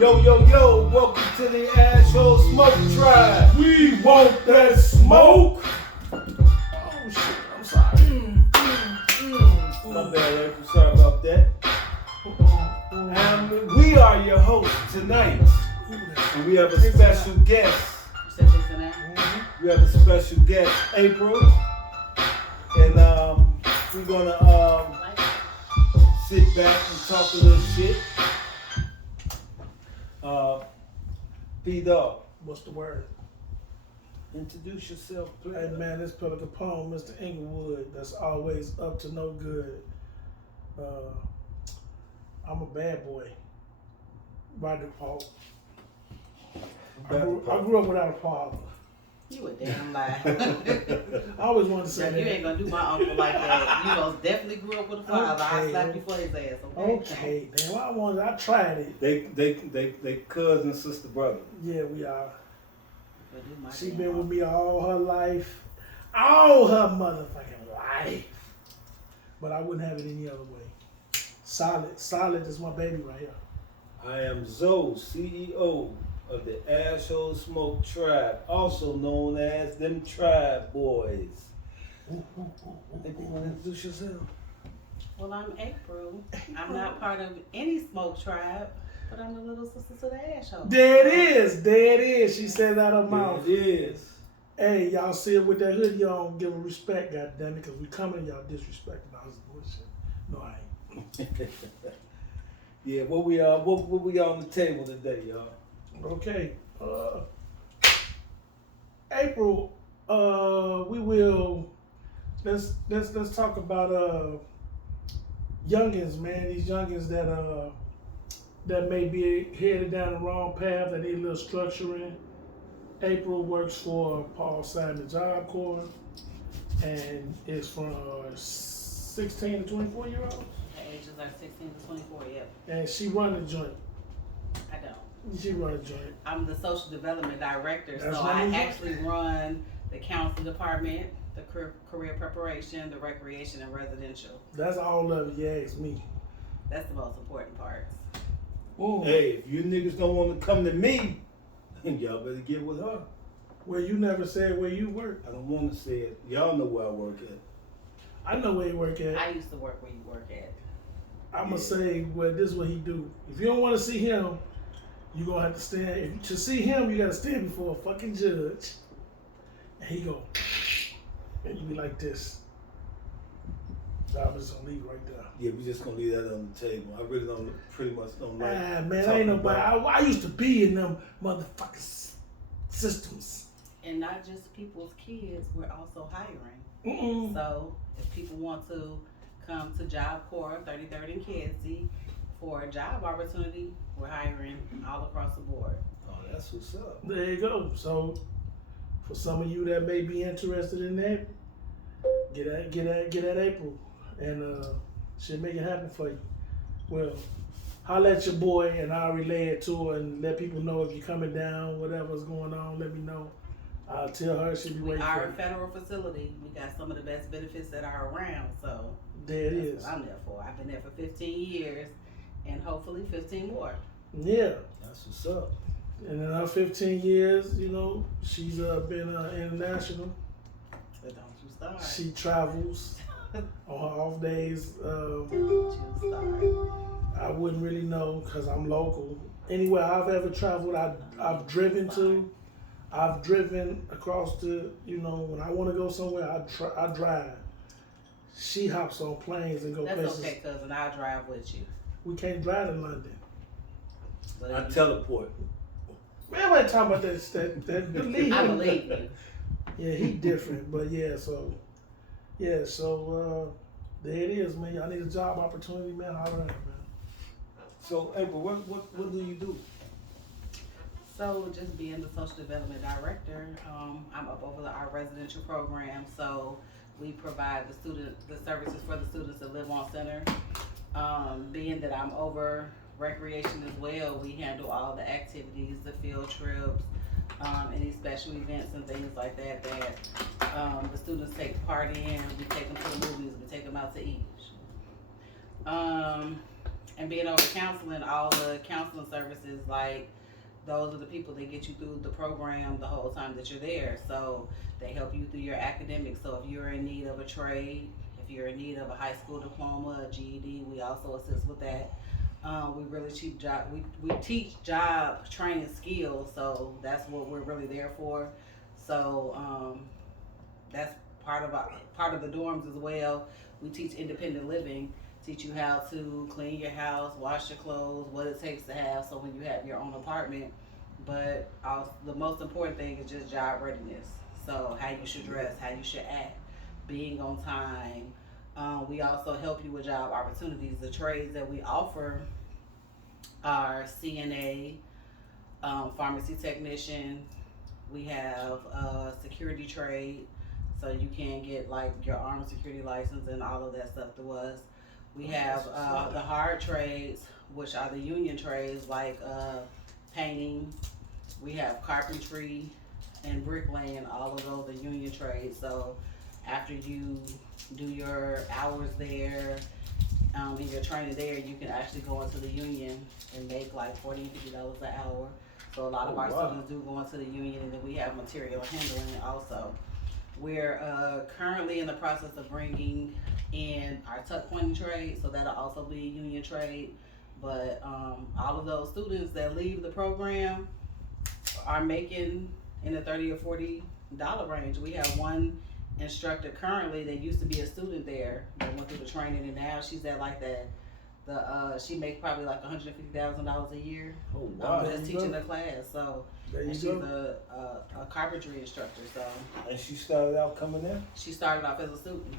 Yo, welcome to the DA-ASHHOLEZ Smoke Tribe. We want that smoke. Oh shit, I'm sorry. My bad, April. Sorry about that. We are your hosts tonight. And we have a special guest. We have a special guest, April. And we're gonna sit back and talk a little shit. P-Dog. What's the word? Introduce yourself, please. Hey man, this Pillar Capone, Mr. Inglewood, that's always up to no good. I'm a bad boy. By default. I grew up without a father. You a damn lie. I always wanted to say So that. you ain't gonna do my uncle like that. You most definitely grew up with a father. Okay. I slapped you for his ass, okay? Okay, damn, I tried it. They cousin, sister, brother. Yeah, we are. But do my She damn been with uncle. me all her life. All her motherfucking life. But I wouldn't have it any other way. Solid is my baby right here. I am Zoe, CEO of the DA-ASHHOLEZ Smoke Tribe, also known as them Tribe Boys. Hey, you want to introduce yourself? Well, I'm April. I'm not part of any smoke tribe, but I'm the little sister to the ASHHOLEZ. There it is. She said that her mouth. It is. Hey, y'all see it with that hoodie on, give her respect, goddammit, because we coming, y'all disrespecting us. Bullshit. No, I ain't. Yeah, what we on the table today, y'all? Okay. April, we will let's talk about youngins, man. These youngins that may be headed down the wrong path, that need a little structuring. April works for Paul Simon Job Corps and is from 16 to 24 year olds. The ages are 16 to 24, yep. And she run the joint. I don't. She run the joint. I'm the social development director, That's so what I I'm doing. actually run the counseling department, the career preparation, the recreation, and residential. That's all of it, you ask me. That's the most important parts. Ooh. Hey, if you niggas don't want to come to me, y'all better get with her. Well, you never said where you work. I don't want to say it. Y'all know where I work at. I know where you work at. I used to work where you work at. I'm gonna say, well, this is what he do. If you don't want to see him, you gonna have to stand. To see him, you gotta stand before a fucking judge, and he go, and you be like this. So I'm just gonna leave right there. Yeah, we just gonna leave that on the table. I really pretty much don't like. Man, talking ain't nobody. about- I used to be in them motherfucking systems. And not just people's kids, we're also hiring. Mm-mm. So if people want to come to Job Corps 33rd and Kedzie for a job opportunity, we're hiring all across the board. Oh, that's what's up. There you go. So for some of you that may be interested in that, get at April, and she'll make it happen for you. Well, holla at your boy, and I'll relay it to her and let people know if you're coming down, whatever's going on. Let me know. I'll tell her she'll be We waiting are for a you. federal facility. We got some of the best benefits that are around. So There it that's is. what I'm there for. I've been there for 15 years, and hopefully 15 more. Yeah. That's what's up. And in her 15 years, you know, she's been international. But don't you start. She travels on her off days. Don't you start. I wouldn't really know because I'm local. Anywhere I've ever traveled, I've driven to. I've driven across the, you know, when I want to go somewhere, I drive. She hops on planes and go That's places. okay, cousin. I'll drive with you. We can't drive in London. But I teleport. Man, I ain't talking about that believe I him. believe you. Yeah, he different, but yeah, so there it is, man. Y'all need a job opportunity, man. All right, man. So, April, what do you do? So just being the social development director, I'm up over our residential program. So we provide the services for the students that live on center. Being that I'm over recreation as well, we handle all the activities, the field trips, any special events and things like that the students take part in. We take them to the movies, we take them out to eat. And being over counseling, all the counseling services, like, those are the people that get you through the program the whole time that you're there. So they help you through your academics. So if you're in need of a trade, if you're in need of a high school diploma, a GED, we also assist with that. We really teach we teach job training skills, so that's what we're really there for. So that's part of the dorms as well. We teach independent living, teach you how to clean your house, wash your clothes, what it takes to have so when you have your own apartment. But also, the most important thing is just job readiness. So how you should dress, how you should act, being on time. We also help you with job opportunities. The trades that we offer are CNA, pharmacy technician. We have a security trade, so you can get like your armed security license and all of that stuff through us. We have the hard trades, which are the union trades, like painting. We have carpentry and bricklaying. All of those are union trades. So after you do your hours there, in your training there, you can actually go into the union and make like $40, $50 an hour. So a lot of our students do go into the union, and then we have material handling also. We're currently in the process of bringing in our tuck pointing trade, so that'll also be a union trade. But all of those students that leave the program are making in the $30 or $40 range. We have one instructor currently that used to be a student there that went through the training, and now she's at like she makes probably like $150,000 a year. Oh wow! Just teaching the class. So and she's a carpentry instructor. So and she started out coming in. She started off as a student.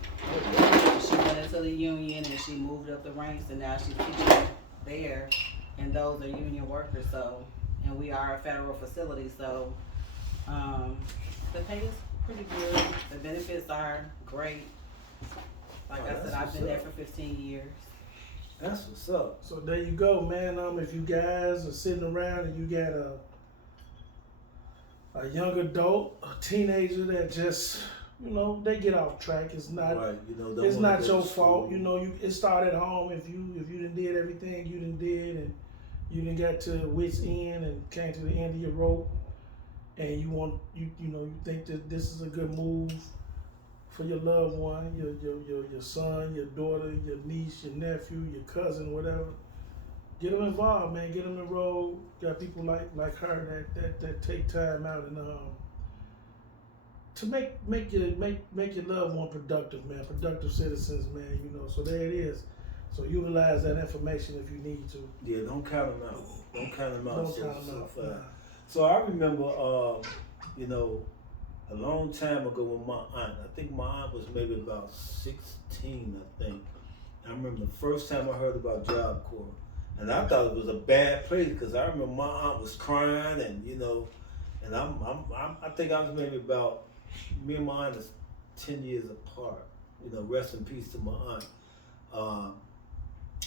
She went into the union and she moved up the ranks, and now she's teaching there. And those are union workers. So, and we are a federal facility. So the pay is pretty good. The benefits are great. Like I said, I've been there for 15 years. That's what's up. So there you go, man. If you guys are sitting around and you got a young adult, a teenager that just, they get off track. It's not, right. It's not your fault. It started at home. If you done did everything you done did, and you done got to wit's end and came to the end of your rope, and you think that this is a good move for your loved one, your son, your daughter, your niece, your nephew, your cousin, whatever. Get them involved, man. Get them enrolled. Got people like her that take time out and to make your loved one productive, man. Productive citizens, man. So there it is. So utilize that information if you need to. Yeah, don't count them out. Don't count them out. Don't count them out. Nah. So I remember, a long time ago with my aunt. I think my aunt was maybe about 16, I think. I remember the first time I heard about Job Corps. And I thought it was a bad place because I remember my aunt was crying and, and I think I was maybe about, me and my aunt is 10 years apart. Rest in peace to my aunt.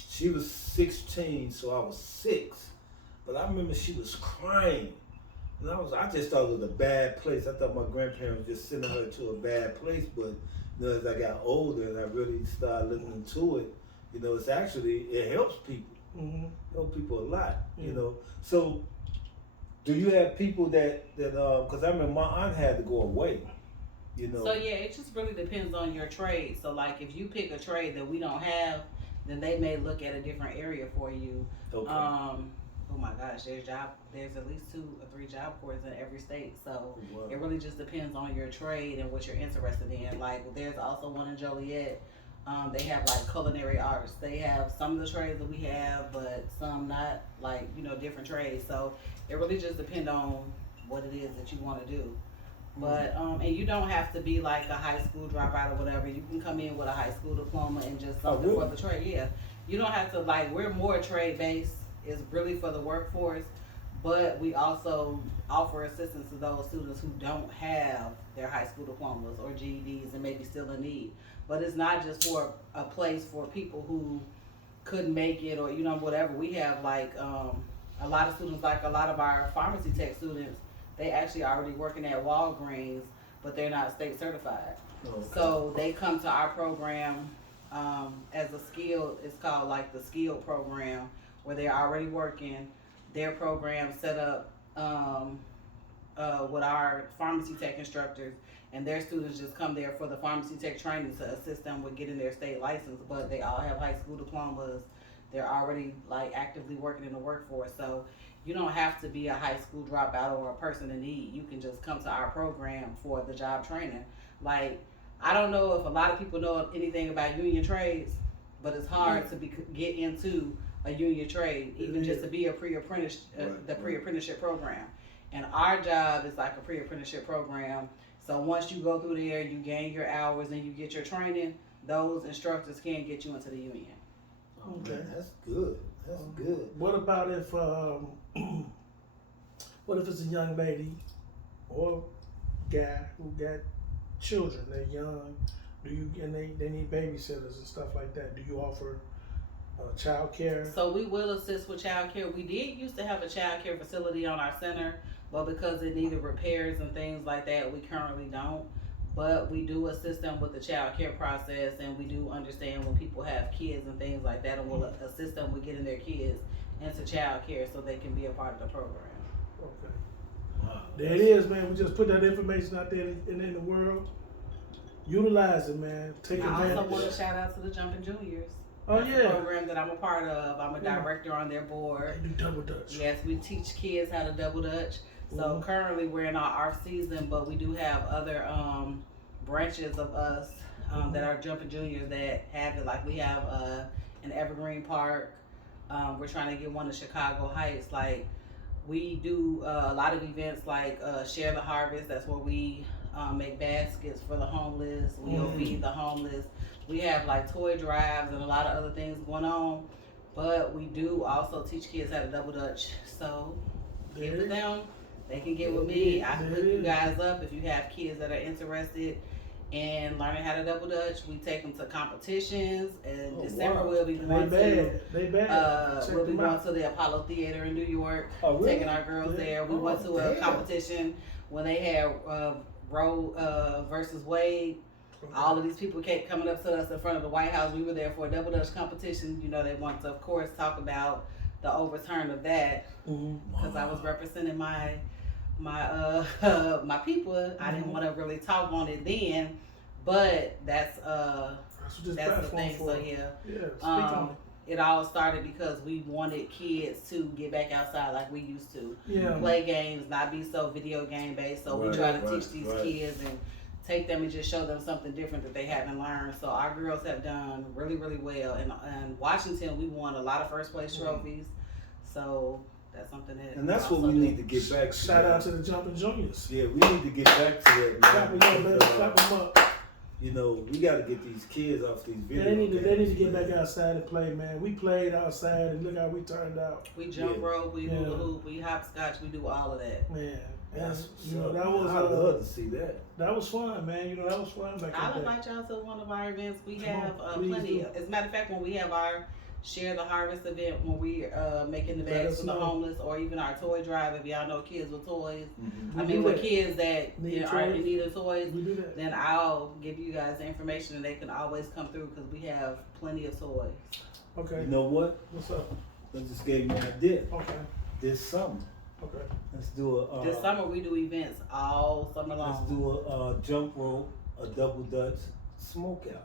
She was 16, so I was 6. But I remember she was crying. And I just thought it was a bad place. I thought my grandparents just sending her to a bad place. But as I got older and I really started looking into it, it's actually, it helps people. Mm-hmm. Help people a lot. So do you have people that because I remember my aunt had to go away. So yeah, it just really depends on your trade. So like if you pick a trade that we don't have, then they may look at a different area for you. Okay. Oh my gosh, there's at least 2 or 3 Job Corps in every state. So It really just depends on your trade and what you're interested in. Like there's also one in Joliet. They have like culinary arts. They have some of the trades that we have, but some not, like, different trades. So it really just depends on what it is that you want to do. But, and you don't have to be like a high school dropout or whatever. You can come in with a high school diploma and just something for the trade. Yeah. You don't have to, we're more trade based. It's really for the workforce. But we also offer assistance to those students who don't have their high school diplomas or GEDs and maybe still in need. But it's not just for a place for people who couldn't make it or, whatever. We have a lot of students, like a lot of our pharmacy tech students, they actually already working at Walgreens, but they're not state certified. Okay. So they come to our program as a skill. It's called like the skill program, where they're already working. Their program set up with our pharmacy tech instructors, and their students just come there for the pharmacy tech training to assist them with getting their state license. But they all have high school diplomas. They're already like actively working in the workforce. So you don't have to be a high school dropout or a person in need. You can just come to our program for the job training. Like, I don't know if a lot of people know anything about union trades, but it's hard to get into a union trade, even just to be a pre-apprenticeship program. And our job is like a pre-apprenticeship program. So once you go through there, you gain your hours and you get your training, those instructors can get you into the union. Okay, man, that's good. That's good. What about if what if it's a young lady or guy who got children? They're young. And they need babysitters and stuff like that? Do you offer child care? So we will assist with child care. We did used to have a child care facility on our center, but because it needed repairs and things like that, we currently don't. But we do assist them with the child care process, and we do understand when people have kids and things like that, and we'll assist them with getting their kids into child care so they can be a part of the program. Okay. Wow. There it is, man. We just put that information out there in the world. Utilize it, man. Take advantage. I also want to shout out to the Jumping Juniors. Oh, That's yeah. a program that I'm a part of. I'm a director on their board. They do double dutch. Yes, we teach kids how to double dutch. So currently we're in our off season, but we do have other branches of us that are Jumping Juniors that have it. Like we have an Evergreen Park. We're trying to get one in Chicago Heights. Like we do a lot of events like Share the Harvest. That's where we make baskets for the homeless. We'll feed the homeless. We have like toy drives and a lot of other things going on. But we do also teach kids how to double dutch. So get with them. They can get with me. I can hook you guys up if you have kids that are interested in learning how to double dutch. We take them to competitions. In December we'll be going to we'll be going to the Apollo Theater in New York. Taking our girls there. We went to a competition when they had Roe versus Wade. All of these people kept coming up to us in front of the White House. We were there for a double dutch competition. You know, they wanted to, of course, talk about the overturn of that because I was representing my people. I didn't want to really talk on it then, but that's the thing. So it all started because we wanted kids to get back outside like we used to. Play games, not be so video game based. So we try to teach these kids and take them and just show them something different that they haven't learned. So our girls have done really, really well. And Washington, we won a lot of first place trophies. So that's something that. And that's what we need to get back to. Shout out to the Jumping Juniors. Yeah, we need to get back to that, man. Clap them up. You know, we got to get these kids off these videos. They need to get back outside and play, man. We played outside and look how we turned out. We jump rope, we hula hoop, we hopscotch, we do all of that. Man. That's, you know, that was I'd love to see that. That was fun, man. You know, that was fun back I would invite y'all to one of our events. We have plenty. As a matter of fact, when we have our Share the Harvest event, when we making the bags for the homeless, or even our toy drive, if y'all know kids with toys, with kids that are in need of toys, then I'll give you guys the information and they can always come through because we have plenty of toys. Okay. You know what? What's up? I just gave me an idea. Okay. This summer. Okay. Let's do a. This summer we do events all summer long. Let's do a jump rope, a double dutch, smoke out.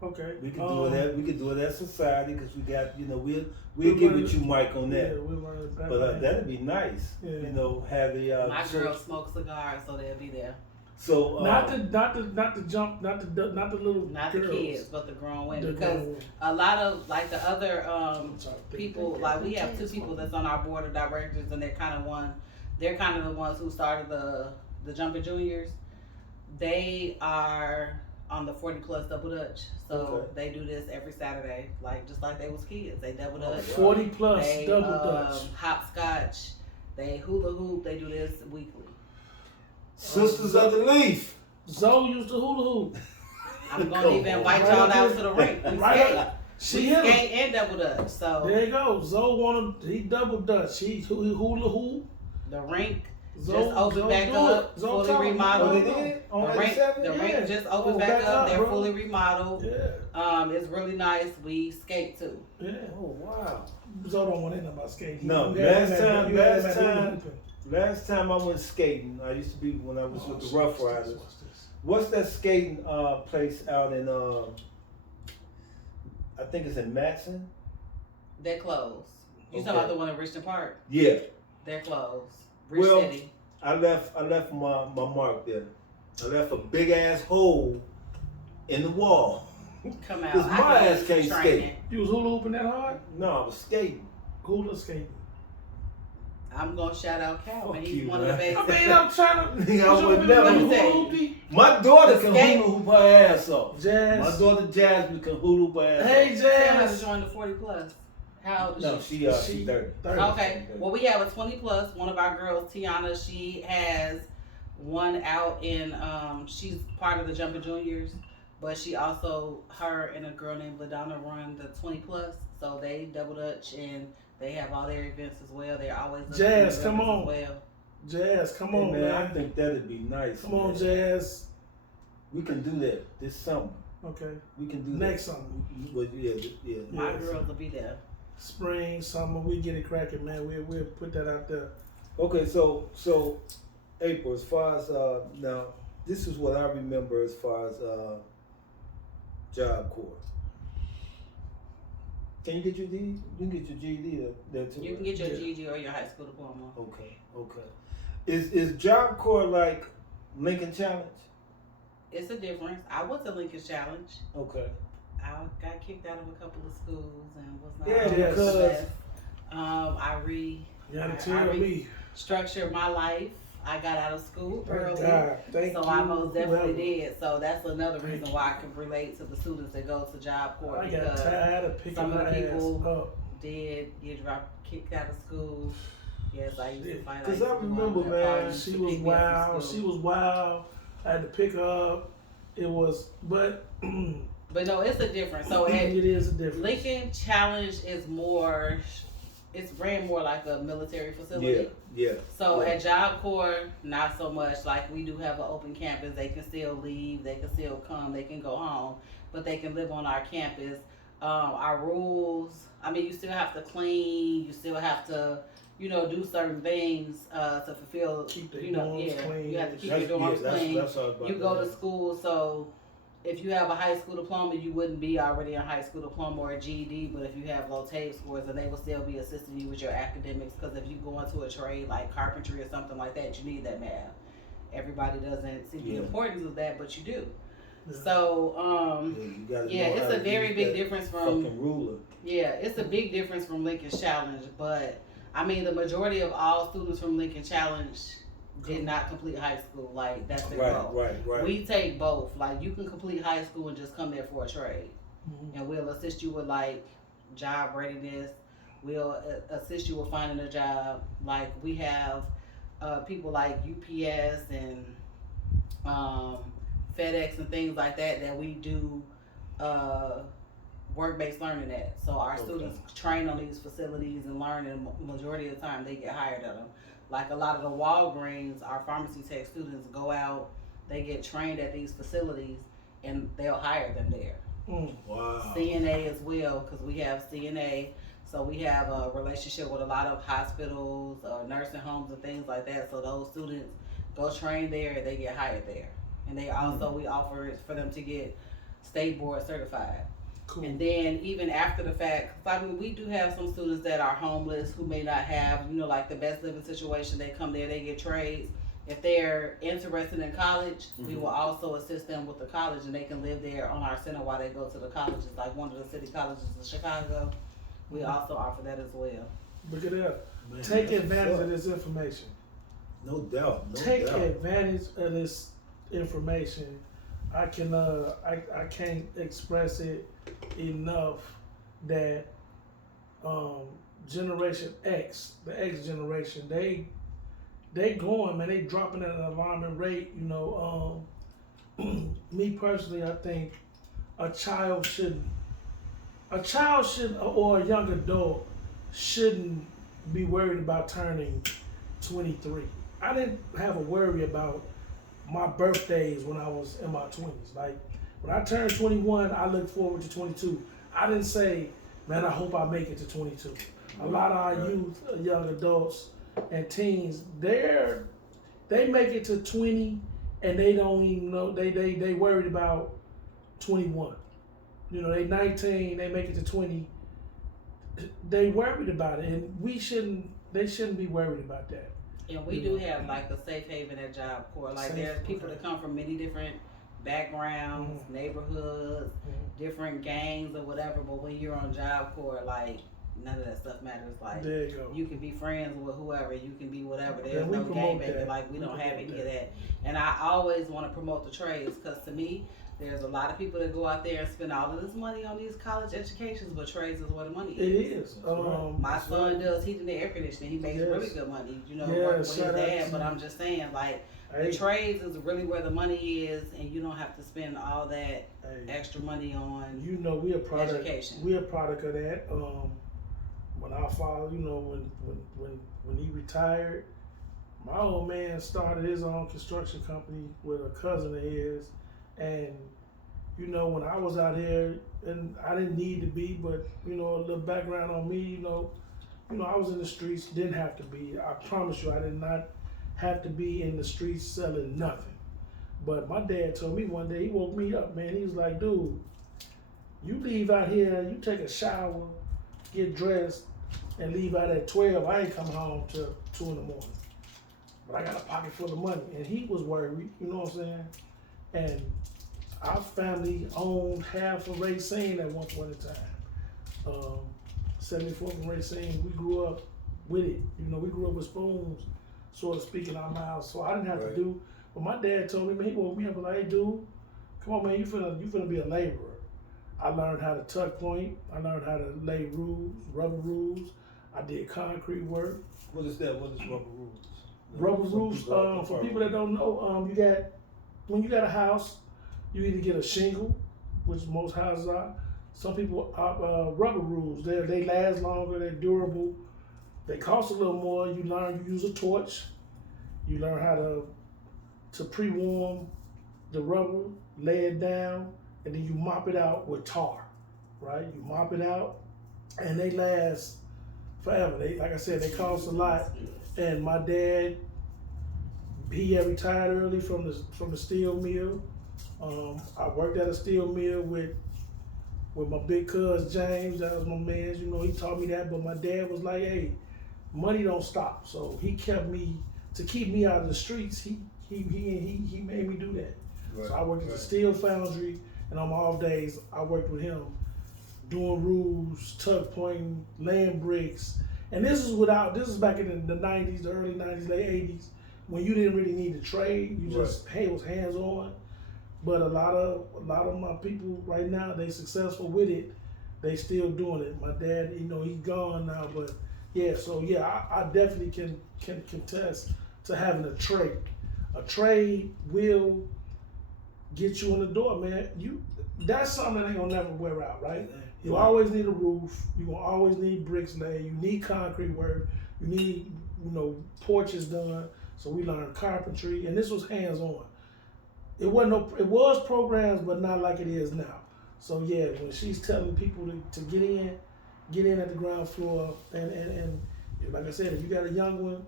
Okay. We can do it. We can do it at society because we got. You know, we'll get with you, Mike, on that. Yeah, we'll run it back. But that'd be nice. Yeah. You know, have the. My girls smoke cigars, so they'll be there. So not the jump, not the little not girls. The kids, but the grown women. Because a lot of like the other people, like we have two people that's on our board of directors, and they're kind of the ones who started the Jumping Juniors. They are on the 40 plus double dutch, so they do this every Saturday, like just like they was kids. They double dutch. 40 plus double dutch. Hopscotch. They hula hoop. They do this weekly. Sisters of the Leaf. Zoe used to hula hoop. I'm gonna even invite y'all out to the rink. We skate and double dutch. So there you go. Zoe he double dutch. He hula hoop. The rink just opened back up, fully remodeled. The rink just opened back up. They're fully remodeled. It's really nice. We skate too. Yeah. Oh wow. So I don't want to know about skating. No, last time I went skating, I used to be when I was with the Rough Riders. What's that skating place out in I think it's in Matson? They're closed. You talking about the one in Richmond Park? Yeah. They're closed. City. I left my mark there. I left a big ass hole in the wall. Come out. Because my ass can't skate. You was hula hooping that hard? No, I was skating. Hula skating. I'm gonna shout out Calvin. Fuck He's you, one man. of the best. I mean, I'm trying to. I would never. My daughter can hula hoop her ass off. Jazz. My daughter Jasmine can hula hoop her ass off. Hey, Tell her to Jazz. join the 40 plus. How old is No, she? she 30. Okay. Well, we have a 20 plus. One of our girls, Tiana, she has one out in. She's part of the Jumping Juniors, but she also her and a girl named LaDonna run the 20 plus. So they double dutch and they have all their events as well. They're always Jazz, come on. as well. Jazz, come on, man. I man. think that'd be nice. Come on, Jazz. We can do that this summer. Okay. We can do Next that. summer. Well, yeah. My girls will be there. Spring, summer, we get it cracking, man. We'll put that out there. Okay, so April, as far as now, this is what I remember as far as Job Corps. Can you get your GED? You can get your GED there too. You can get your GED or your high school diploma. Okay. Is Job Corps like Lincoln Challenge? It's a difference. I went to Lincoln Challenge. Okay. I got kicked out of a couple of schools and was not. Yeah, because I restructured my life. I got out of school early, Thank so you. I most definitely did. So that's another reason why I can relate to the students that go to Job Corps, I got because tired of picking some of my the people ass up. did get kicked out of school. Yes, I used to fight. Because I remember, man, She was wild. She was wild. I had to pick her up. It was, but no, it's a difference. So it is a difference. Lincoln Challenge is more. It's ran more like a military facility. Yeah. So at Job Corps, not so much. Like, we do have an open campus. They can still leave. They can still come. They can go home. But they can live on our campus. Our rules, I mean, you still have to clean. You still have to, do certain things to fulfill. Keep the clean. You have to keep your dorms clean. You go to school, so if you have a high school diploma, you wouldn't be already a high school diploma or a GED, but if you have low TABE scores, then they will still be assisting you with your academics, because if you go into a trade like carpentry or something like that, you need that math. Everybody doesn't see the importance of that, but you do. Yeah. So, it's a very big difference from fucking ruler. Yeah, it's a big difference from Lincoln Challenge, but I mean, the majority of all students from Lincoln Challenge did not complete high school. Like, that's their goal. Right. We take both. Like, you can complete high school and just come there for a trade. Mm-hmm. And we'll assist you with, like, job readiness. We'll assist you with finding a job. Like, we have people like UPS and FedEx and things like that we do work-based learning at. So our students train on these facilities and learn, and the majority of the time they get hired at them. Like, a lot of the Walgreens, our pharmacy tech students go out, they get trained at these facilities, and they'll hire them there. Wow. CNA as well, because we have CNA. So we have a relationship with a lot of hospitals, nursing homes, and things like that. So those students go train there, and they get hired there. And they also, we offer it for them to get state board certified. Cool. And then even after the fact, I mean, we do have some students that are homeless who may not have, like the best living situation. They come there, they get trades. If they're interested in college, we will also assist them with the college, and they can live there on our center while they go to the colleges, like one of the city colleges in Chicago. We also offer that as well. Look at that. Man, take advantage of this information. No doubt. Take advantage of this information. I can't express it enough that Generation X, the X generation, they going, man, they dropping at an alarming rate. Me personally, I think a child should, or a young adult shouldn't be worried about turning 23. I didn't have a worry about my birthdays when I was in my 20s. Like, When I turned 21, I looked forward to 22. I didn't say, man, I hope I make it to 22. A lot of our youth, young adults, and teens, they make it to 20, and they don't even know they worried about 21. You know, they 19, they make it to 20. They worried about it, and they shouldn't be worried about that. And we do have like a safe haven at Job Corps. Like there's people that come from many different backgrounds, neighborhoods, different gangs or whatever. But when you're on Job Corps, like none of that stuff matters. Like there you go. You can be friends with whoever, you can be whatever. There's we no gang baby. that. Like we don't have any of that. And I always want to promote the trades because to me, there's a lot of people that go out there and spend all of this money on these college educations, but trades is where the money is. It is. My son does heating and air conditioning. He makes really good money, you know, working with his dad. But I'm just saying, like, the trades is really where the money is, and you don't have to spend all that extra money on you know, we a product, education. We a product of that. When our father, you know, when he retired, my old man started his own construction company with a cousin of his. And, you know, when I was out here, and I didn't need to be, but, you know, a little background on me, you know, I was in the streets, didn't have to be. I promise you, I did not have to be in the streets selling nothing. But my dad told me one day, he woke me up, man. He was like, dude, you leave out here, you take a shower, get dressed, and leave out at 12. I ain't come home till 2 in the morning. But I got a pocket full of money. And he was worried, you know what I'm saying? And our family owned half of Racine at one point in time. 74th and Racine, we grew up with it. You know, we grew up with spoons, so to speak, in our mouths. So I didn't have to do. But my dad told me, man, he woke me up and like, hey, dude, come on, man, you finna be a laborer. I learned how to tuck point. I learned how to lay rules, rubber rules. I did concrete work. What is that? What is rubber rules? Rubber rules, for people that don't know, when you got a house, you either get a shingle, which most houses are. Some people rubber rules. They last longer. They're durable. They cost a little more. You learn to use a torch. You learn how to pre-warm the rubber, lay it down, and then you mop it out with tar, right? You mop it out, and they last forever. Like I said, they cost a lot. And my dad, he had retired early from the steel mill. I worked at a steel mill with my big cuz James. That was my man. You know, he taught me that. But my dad was like, "Hey, money don't stop." So he kept me to keep me out of the streets. He made me do that. Right, so I worked at the steel foundry, and on my off days, I worked with him, doing rules, tuck pointing, laying bricks. And this is back in the 90s, the early 90s, late 80s. When you didn't really need to trade, you just it was hands on. But a lot of my people right now, they successful with it. They still doing it. My dad, you know, he's gone now, but yeah. So yeah, I definitely can contest to having a trade. A trade will get you in the door, man. That's something that ain't gonna never wear out, right? You always need a roof. You will always need bricks laid. You need concrete work. You need, you know, porches done. So we learned carpentry, and this was hands-on. It was programs, but not like it is now. So yeah, when she's telling people to get in at the ground floor, and like I said, if you got a young one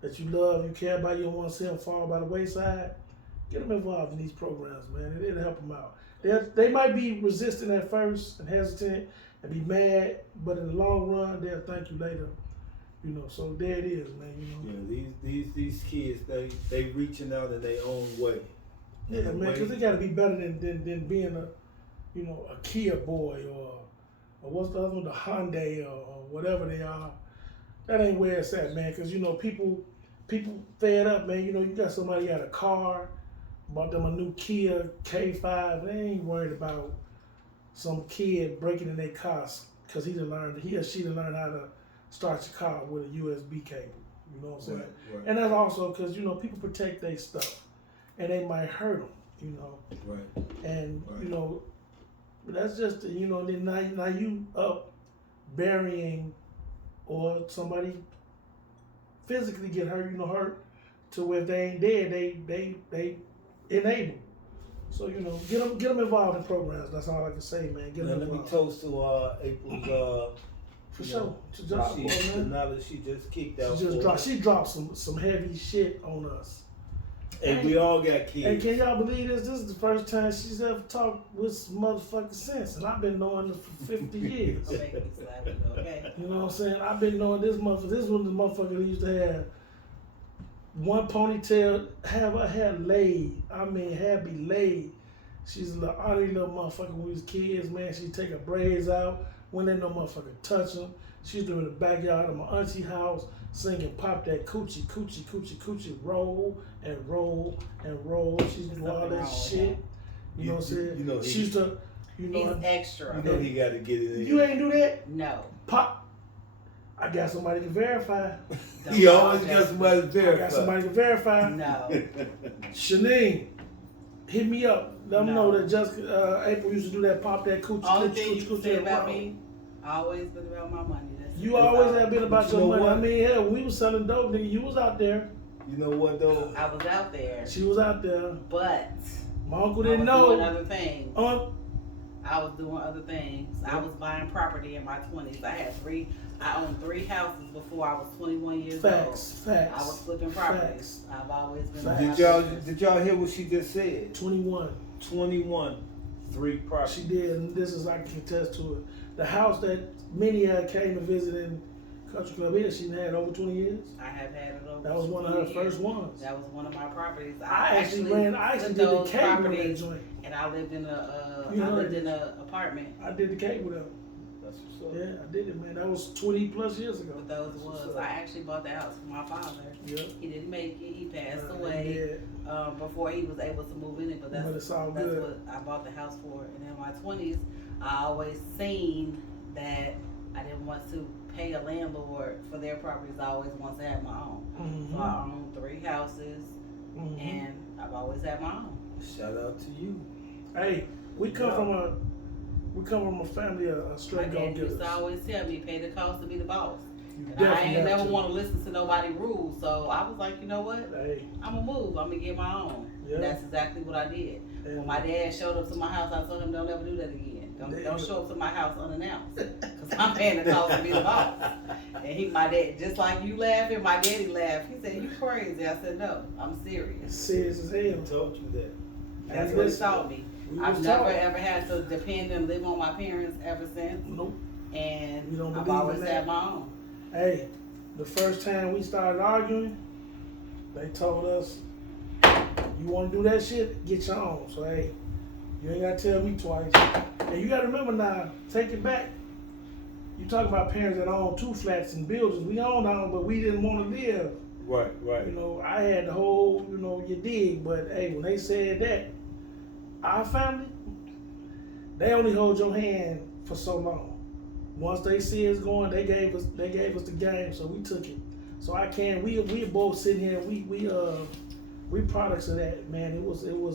that you love, you care about, you don't want to see them fall by the wayside, get them involved in these programs, man. It'll help them out. They might be resistant at first and hesitant and be mad, but in the long run, they'll thank you later. You know, so there it is, man. You know. Yeah, these kids, they reaching out in their own way. Yeah, man, because they got to be better than being a Kia boy or what's the other one, the Hyundai or whatever they are. That ain't where it's at, man. Because you know, people fed up, man. You know, you got somebody got a car, bought them a new Kia K5. They ain't worried about some kid breaking in their car because he or she done learned how to start your car with a USB cable. You know what I'm saying? Right. And that's also because, you know, people protect their stuff and they might hurt them, you know. Right. And, you know, that's just, you know, then now you up burying or somebody physically get hurt, you know, hurt to where if they ain't dead, they enable. So get them involved in programs. That's all I can say, man. Get them Let me involved. toast to April's For sure. To job, man. now that she just kicked out. She dropped some heavy shit on us. And we all got kids. And can y'all believe this? This is the first time she's ever talked with some motherfucking sense, and I've been knowing her for 50 years. Okay. You know what I'm saying? I've been knowing this motherfucker. This one, the motherfucker that used to have one ponytail, have her hair laid. I mean, hair be laid. She's a little arty little motherfucker when we was kids, man. She'd take her braids out. When ain't no motherfucker touch them. She's doing the backyard of my auntie house, singing "Pop that coochie, coochie, coochie, coochie, roll and roll and roll." She's doing all that shit. You know what I'm saying? She's the, He's extra. You know he got to get it in. You ain't do that? No. Pop. I got somebody to verify. He always got somebody to verify. I got somebody to verify. No. Shanine, hit me up. Let them know that Jessica, April used to do that. Pop that coochie, Only coochie, thing you coochie, can coochie. say about me, I always been about my money. You always have been about your money. What? I mean, hell, when we was selling dope, nigga, you was out there. You know what though? I was out there. She was out there. But My uncle I was didn't know. doing other things. I was doing other things. I was buying property in my 20s. I owned 3 houses before I was 21 years old. Facts. I was flipping properties. I've always been. Did y'all hear what she just said? 21. 21, 3 properties. She did, and this is, I can attest to it. The house that Minnie had came to visit in Country Club here, she had over 20 years. I have had it over. That was one of her 20 years. first ones. That was one of my properties. I actually did the cable in that joint. And I lived in a apartment. I did the cable though. That's what's up. Yeah, I did it, man. That was 20 plus years ago. But those was, I actually bought the house for my father. Yep. He didn't make it. He passed away before he was able to move in it. But that's what I bought the house for. And in my 20s, I always seen that I didn't want to pay a landlord for their properties. I always wanted to have my own. Mm-hmm. So I own 3 houses, and I've always had my own. Shout out to you. Hey, we come from a family of straight My dad go-getters. used to always tell me, pay the cost to be the boss. You And I definitely ain't have never to. want to listen to nobody rules. So I was like, you know what? Hey, I'm going to move. I'm going to get my own. Yeah. And that's exactly what I did. and When my dad showed up to my house, I told him, don't ever do that again. Don't show up to my house unannounced. Because I'm paying the cost to be the boss. And my dad, just like you laughing, my daddy laughed. He said, you crazy. I said, no, I'm serious. serious as hell. I told you that. That's what he taught me. We I've was never taught. ever had to depend and live on my parents ever since. Nope. And We don't I've believe in always that. had my own. Hey, the first time we started arguing, they told us, you want to do that shit, get your own. So hey, you ain't got to tell me twice. And you got to remember now, take it back. You talk about parents that own 2 flats and buildings. We owned our own, but we didn't want to live. Right, right. You know, I had the whole, you dig. But hey, when they said that, our family, they only hold your hand for so long. Once they see us going, they gave us the game, so we took it. So we both sitting here, we products of that, man. It wasn't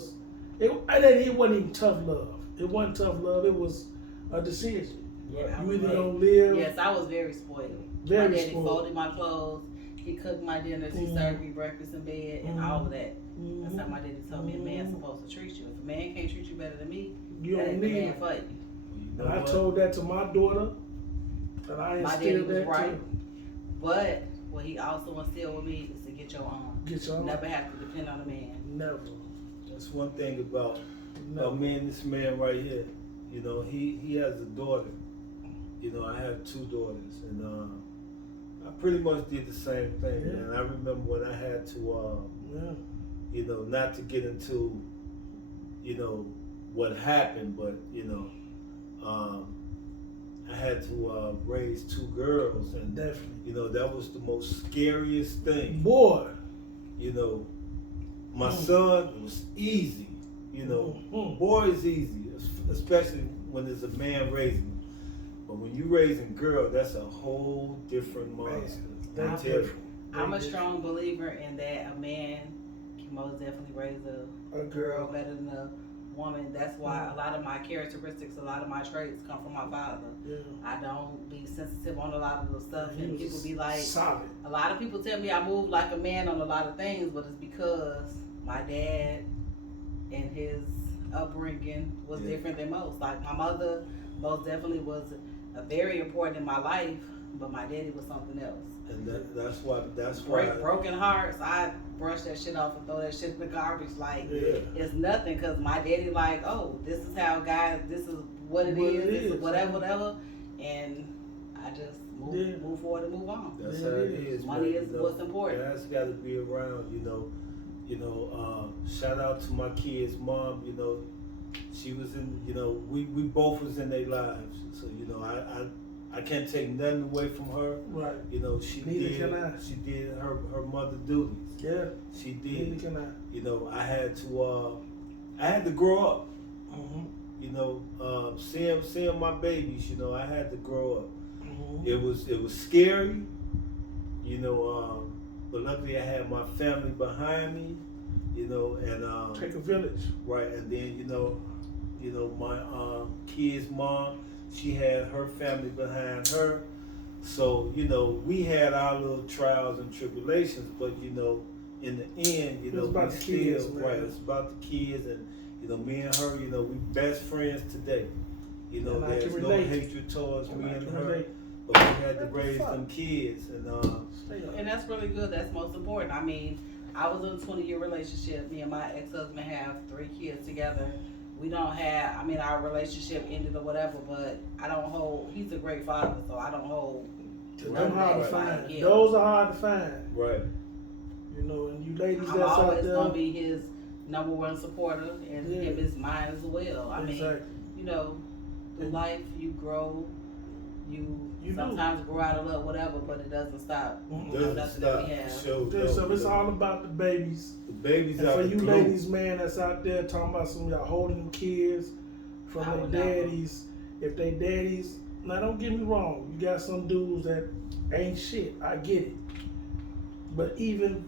even tough love. It wasn't tough love, it was a decision. Yeah, You either gonna live. Yes, I was very spoiled. Very my daddy spoiled. folded my clothes. He cooked my dinners. He served me breakfast in bed and all of that. That's how my daddy told me a man's supposed to treat you. If a man can't treat you better than me, You that don't ain't the need man it. for you. You know And I what? told that to my daughter, and I My daddy instilled was that right. too. But what he also instilled with me is to get your own. Get your own. Never have to depend on a man. Never. That's one thing about Never. this man right here. You know, he has a daughter. You know, I have 2 daughters, and I pretty much did the same thing. Yeah. And I remember when I had to, Yeah. you know, not to get into, you know, what happened, but you know, I had to raise 2 girls, and Definitely. you know, that was the most scariest thing. Boy. You know, my son was easy. You know, boy is easy, especially when there's a man raising them. But when you raising girl, that's a whole different monster. Man, I tell you. I'm a strong believer in that a man can most definitely raise a girl better than a woman. That's why a lot of my characteristics, a lot of my traits come from my father. Yeah. I don't be sensitive on a lot of the stuff, He and was people be like, solid. a lot of people tell me I move like a man on a lot of things, but it's because my dad and his upbringing was different than most. Like my mother most definitely was very important in my life, but my daddy was something else. And that's why Broken hearts, I brush that shit off and throw that shit in the garbage like it's nothing, because my daddy like, oh, this is how guys, this is what it is, whatever, and I just move forward and move on. That's how it is. Money is what's important. That's got to be around, shout out to my kids' mom, she was in, we both was in their lives. So, I can't take nothing away from her. Right. She did her mother duties. Yeah. She did. Neither can I. I had to grow up. Mm-hmm. Seeing my babies, I had to grow up. Mm-hmm. It was scary, but luckily I had my family behind me, and take a village. Right, and then my kid's mom, she had her family behind her. So, we had our little trials and tribulations, but in the end, it's about the kids, right, it's about the kids, and me and her, we best friends today. There's no hatred towards me and her, but we had to raise them kids, and that's really good. That's most important. I mean, I was in a 20-year relationship. Me and my ex-husband have 3 kids together. We don't have, our relationship ended or whatever, but I don't hold, he's a great father, so I don't hold. Them hard to find. Those are hard to find. Right. And you ladies I'm that's always out there. going to be his #1 supporter, and him is mine as well. I mean, through life, you grow, you sometimes grow out of love, whatever, but it doesn't stop. Nothing that we have. So it's all about the babies. The babies and out for the you glue. ladies, man, that's out there talking about some of y'all holding them kids from their daddies. If they daddies, now don't get me wrong, you got some dudes that ain't shit. I get it. But even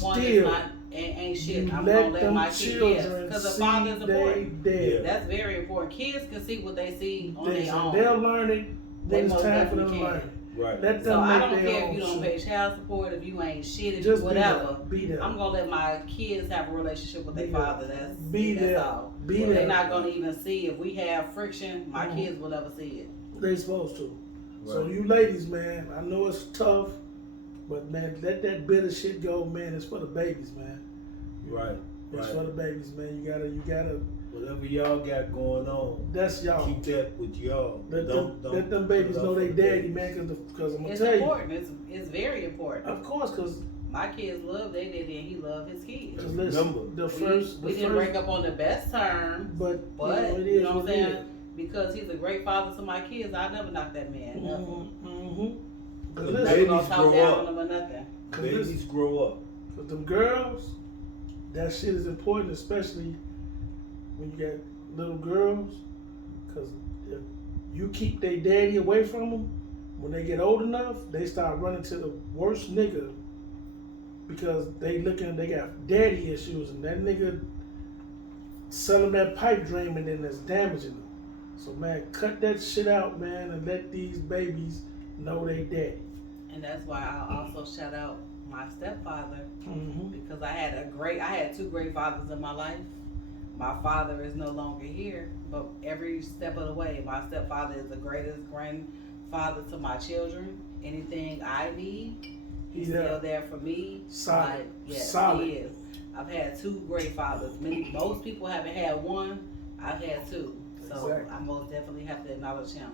one still, is not ain't shit. I'm gonna let my kids, because the father is important. That's very important. Kids can see what they see on their own. They'll learn it when it's time for them to learn it. Right. Let them so I don't make care their if you don't own pay child support, if you ain't shit, if Just you whatever. Be there. I'm gonna let my kids have a relationship with their Be father. there. That's Be there. all. Be They're there. not gonna even see if we have friction. My kids will never see it. They supposed to. Right. So you ladies, man, I know it's tough, but man, let that bitter shit go, man. It's for the babies, man. Right. It's for the babies, man. You gotta. Whatever y'all got going on, that's y'all. Keep that with y'all. Let them babies know they daddy, man. Because I'm gonna tell you, it's important. It's very important. Of course, because my kids love their daddy and he loved his kids. Listen, we didn't break up on the best terms, but you know what I'm saying? Because he's a great father to my kids, I never knock that man. The babies grow up. Babies grow up. But them girls, that shit is important, especially when you got little girls. Because if you keep their daddy away from them, when they get old enough, they start running to the worst nigga because they got daddy issues, and that nigga selling that pipe dream and then that's damaging them. So man, cut that shit out, man, and let these babies know they daddy. And that's why I also shout out my stepfather, because I had 2 great fathers in my life. My father is no longer here, but every step of the way, my stepfather is the greatest grandfather to my children. Anything I need, he's still there for me. Solid. Solid. He is. I've had 2 great fathers. Most people haven't had one. I've had 2. So I most definitely have to acknowledge him.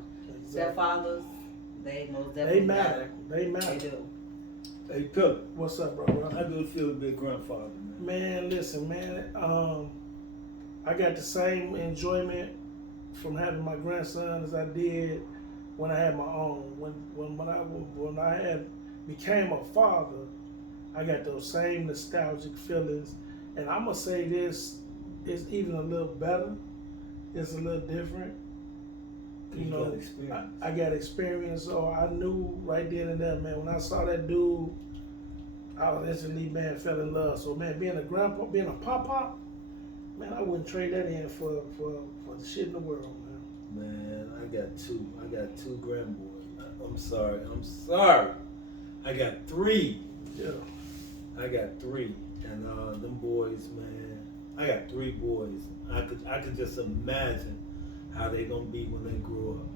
Stepfathers, they most definitely matter. They matter. They do. Hey, Pillar. What's up, bro? How do it feel to be a grandfather, man? Man, listen, man. I got the same enjoyment from having my grandson as I did when I had my own. When I became a father, I got those same nostalgic feelings. And I'm gonna say this, it's even a little better. It's a little different. I got experience, so I knew right then and there, man. When I saw that dude, I was instantly, man, fell in love. So, man, being a grandpa, being a pop, man, I wouldn't trade that in for the shit in the world, man. Man, I got 2. I got 2 grandboys. I'm sorry. I got 3. Yeah. I got 3, and them boys, man. I got 3 boys. I could just imagine how they gonna be when they grow up.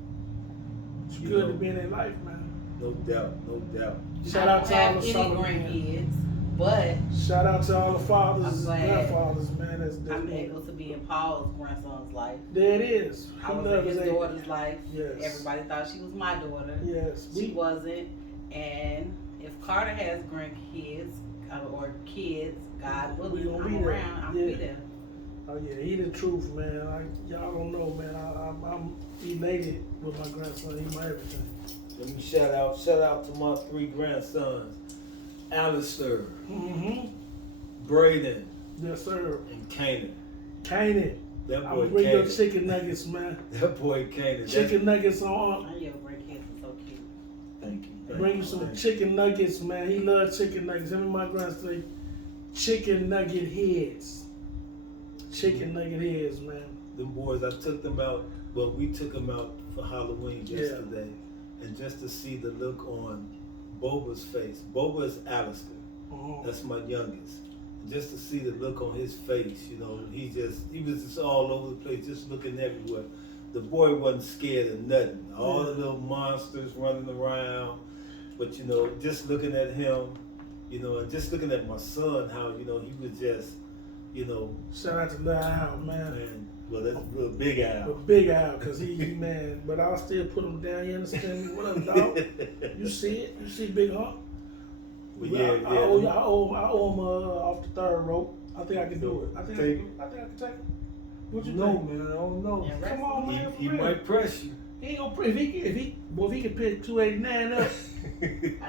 It's good to be in their life, man. No doubt, no doubt. Shout out to all the any summer grandkids, but shout out to all the fathers I'm and glad grandfathers, man. That's I'm able to be in Paul's grandson's life. There it is. I was in his daughter's life. Yes. Everybody thought she was my daughter. Yes. She wasn't. And if Carter has grandkids or kids, God willing, I'm around. I'm gonna be there. Oh yeah, he the truth, man. Y'all don't know, man. I'm elated with my grandson. He's my everything. Let me shout out to my 3 grandsons, Alistair, Braden, Yes, sir. and Canaan. Canaan. That I'm boy bring your Canaan. chicken nuggets, man. That boy Canaan. Chicken nuggets on. I your grandkids are so cute. Thank you. Bring you some chicken nuggets, man. He loves chicken nuggets. Him and my grandson, chicken nugget heads. Chicken nugget heads, man. Them boys, I took them out. Well, we took them out for Halloween yesterday, and just to see the look on Boba's face. Boba is Alistair. That's my youngest. Just to see the look on his face, you know, he was just all over the place, just looking everywhere. The boy wasn't scared of nothing. All the little monsters running around, but you know, just looking at him, you know, and just looking at my son, how you know he was just, you know. Shout out to Lil Al, man. Well, that's Little Big Al. But Big Al, cause he man. But I'll still put him down. You understand me? What up, dog? You see it? You see Big Hump? Well, I owe him off the 3rd rope. I think I can do it. I think I can take it. What you think? Man, I don't know. Yeah, Come on, man. He might press you. He ain't gonna if he can pick 289 up. I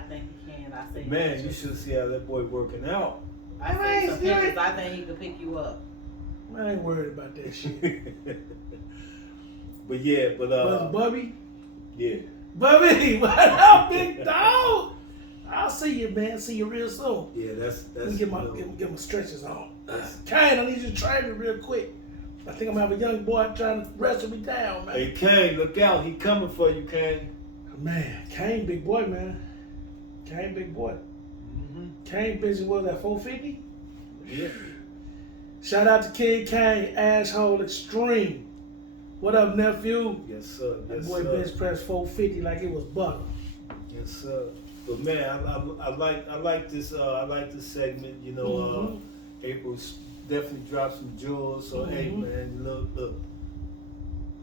think he can. I see. Man, you should see how that boy working out. I see some pictures. I think he could pick you up. I ain't worried about that shit. But Bubby, yeah. Bubby, what up, big dog? I'll see you, man. See you real soon. Yeah, that's. Let me get my stretches on. Kane, I need you to train me real quick. I think I'm gonna have a young boy trying to wrestle me down, man. Hey, Kane, look out. He coming for you, Kane. Man, Kane, big boy, man. Kane, big boy. Kane, busy, what was that, 450? Yeah. Shout out to King Kane, Asshole Extreme. What up, nephew? Yes, sir. That boy bench press 450 like it was butter. Yes, sir. But man, I like this segment. You know, April definitely dropped some jewels. So hey, man, look.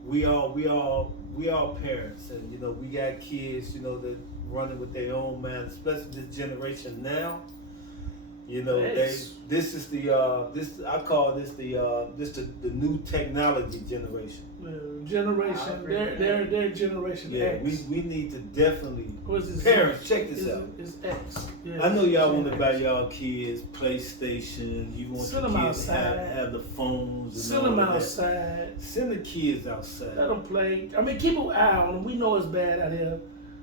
We all parents, and you know we got kids. You know that running with their own mind, especially this generation now. You know, this is the I call this the new technology generation. Generation, their generation X. We need to definitely This parents check this out. It's X. Yeah, I know y'all want to buy y'all kids PlayStation. You want Send your them kids to have the phones. And Send them outside. Send the kids outside. Let them play. I mean, keep an eye on them. We know it's bad out here.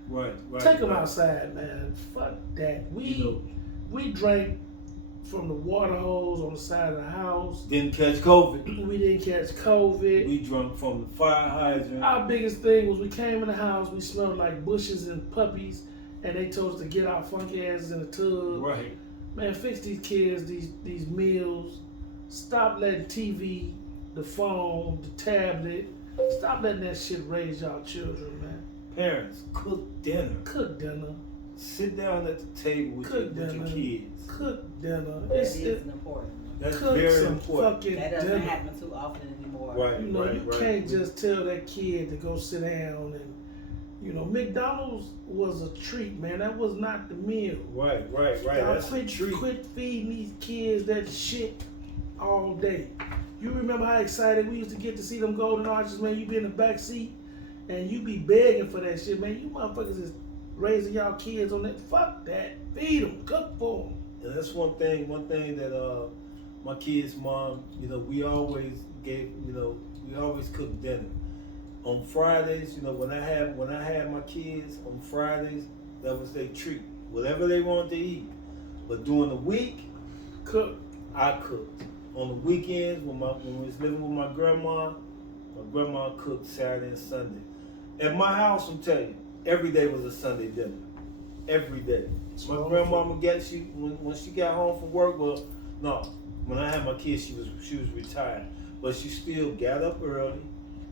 Right. Take them outside, man. Fuck that. We drank from the water hose on the side of the house. Didn't catch COVID. We didn't catch COVID. We drunk from the fire hydrant. Our biggest thing was we came in the house, we smelled like bushes and puppies, and they told us to get our funky asses in the tub. Right. Man, fix these kids, these meals. Stop letting TV, the phone, the tablet. Stop letting that shit raise y'all children, man. Parents, cook dinner. Cook dinner. Sit down at the table with your kids. Cook dinner. That is important. That's cook very some important. Fucking That doesn't dinner. happen too often anymore. Right. You know, right, you right. can't just tell that kid to go sit down and, you know, McDonald's was a treat, man. That was not the meal. Right. Y'all That's a treat. quit feeding these kids that shit all day. You remember how excited we used to get to see them golden arches, man? You be in the back seat and you be begging for that shit, man. You motherfuckers is raising y'all kids on that. Fuck that. Feed them. Cook for them. And that's one thing that my kid's mom, you know, we always cook dinner. On Fridays, you know, when I had my kids on Fridays, that was their treat. Whatever they wanted to eat. But during the week, I cooked. On the weekends, when we was living with my grandma cooked Saturday and Sunday. At my house, I'm telling you, every day was a Sunday dinner. Every day. My grandmama when she got home from work, When I had my kids, she was retired, but she still got up early.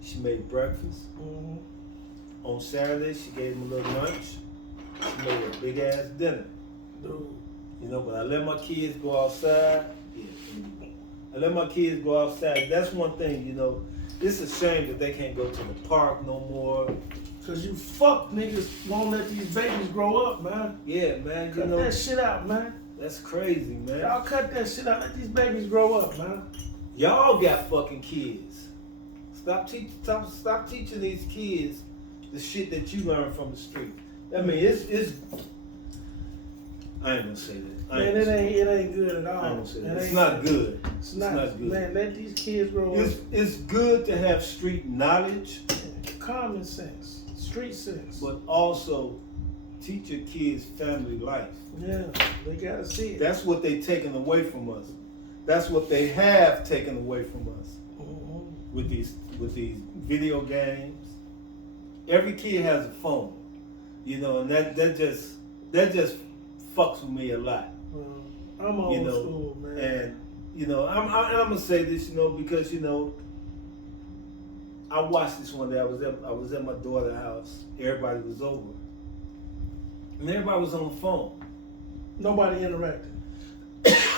She made breakfast. Mm-hmm. On Saturday, she gave them a little lunch. She made a big ass dinner. Dude. You know, but I let my kids go outside. Yeah. I let my kids go outside. That's one thing, you know. It's a shame that they can't go to the park no more. Cause you fuck niggas won't let these babies grow up, man. Yeah, man. Cut that shit out, man. That's crazy, man. Y'all cut that shit out. Let these babies grow up, man. Y'all got fucking kids. Stop teaching these kids the shit that you learn from the street. I mean, it's. I ain't gonna say that. Man, it ain't good at all. I ain't gonna say that. It's not good. It's not good. Man, let these kids grow up. It's good to have street knowledge, common sense, street sense, but also teach your kids family life. Yeah, they gotta see it. That's what they taken away from us. That's what they have taken away from us. Mm-hmm. With these video games. Every kid has a phone, you know, and that just fucks with me a lot. I'm old school, man. And you know, I'm gonna say this, you know, because you know, I watched this one day. I was at my daughter's house. Everybody was over, and everybody was on the phone. Nobody interacted.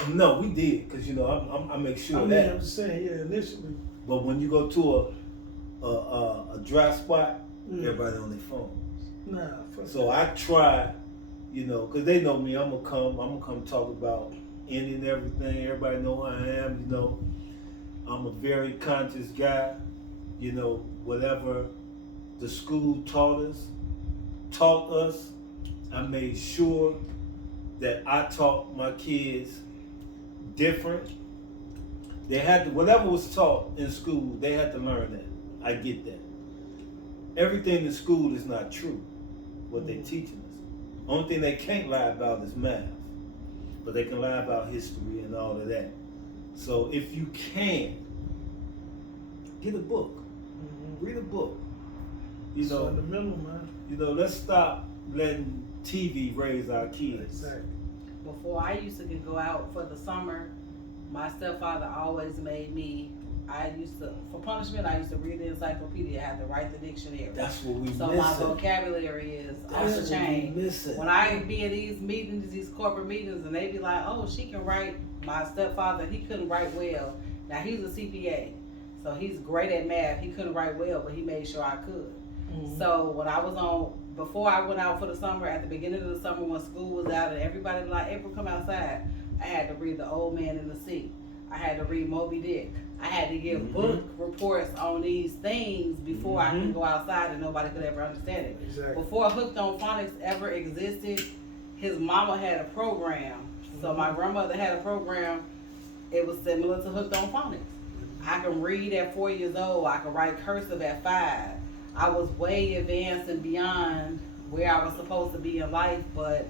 No, we did, cause you know, I make sure I'm that. just saying, yeah, initially. But when you go to a dry spot, everybody on their phones. Nah. So I try, you know, cause they know me. I'm gonna come talk about any and everything. Everybody know who I am. You know, I'm a very conscious guy. You know, whatever the school taught us, I made sure that I taught my kids different. They had to, whatever was taught in school, they had to learn that. I get that. Everything in school is not true, what they teaching us. Only thing they can't lie about is math, but they can lie about history and all of that. So if you can, get a book, read a book. You know, fundamental, man. You know, let's stop letting TV raise our kids. Exactly. Before I used to go out for the summer, my stepfather always made me. For punishment, I used to read the encyclopedia. I had to write the dictionary. That's what we So missing. my vocabulary is off the chain. When I be in these meetings, these corporate meetings, and they be like, "Oh, she can write." My stepfather, he couldn't write well. Now he's a CPA, so he's great at math. He couldn't write well, but he made sure I could. Mm-hmm. So when I was before I went out for the summer, at the beginning of the summer when school was out and everybody was like, "April, come outside," I had to read The Old Man in the Sea. I had to read Moby Dick. I had to give book reports on these things before I could go outside and nobody could ever understand it. Exactly. Before Hooked on Phonics ever existed, his mama had a program. So my grandmother had a program. It was similar to Hooked on Phonics. I can read at 4 years old. I can write cursive at 5. I was way advanced and beyond where I was supposed to be in life, but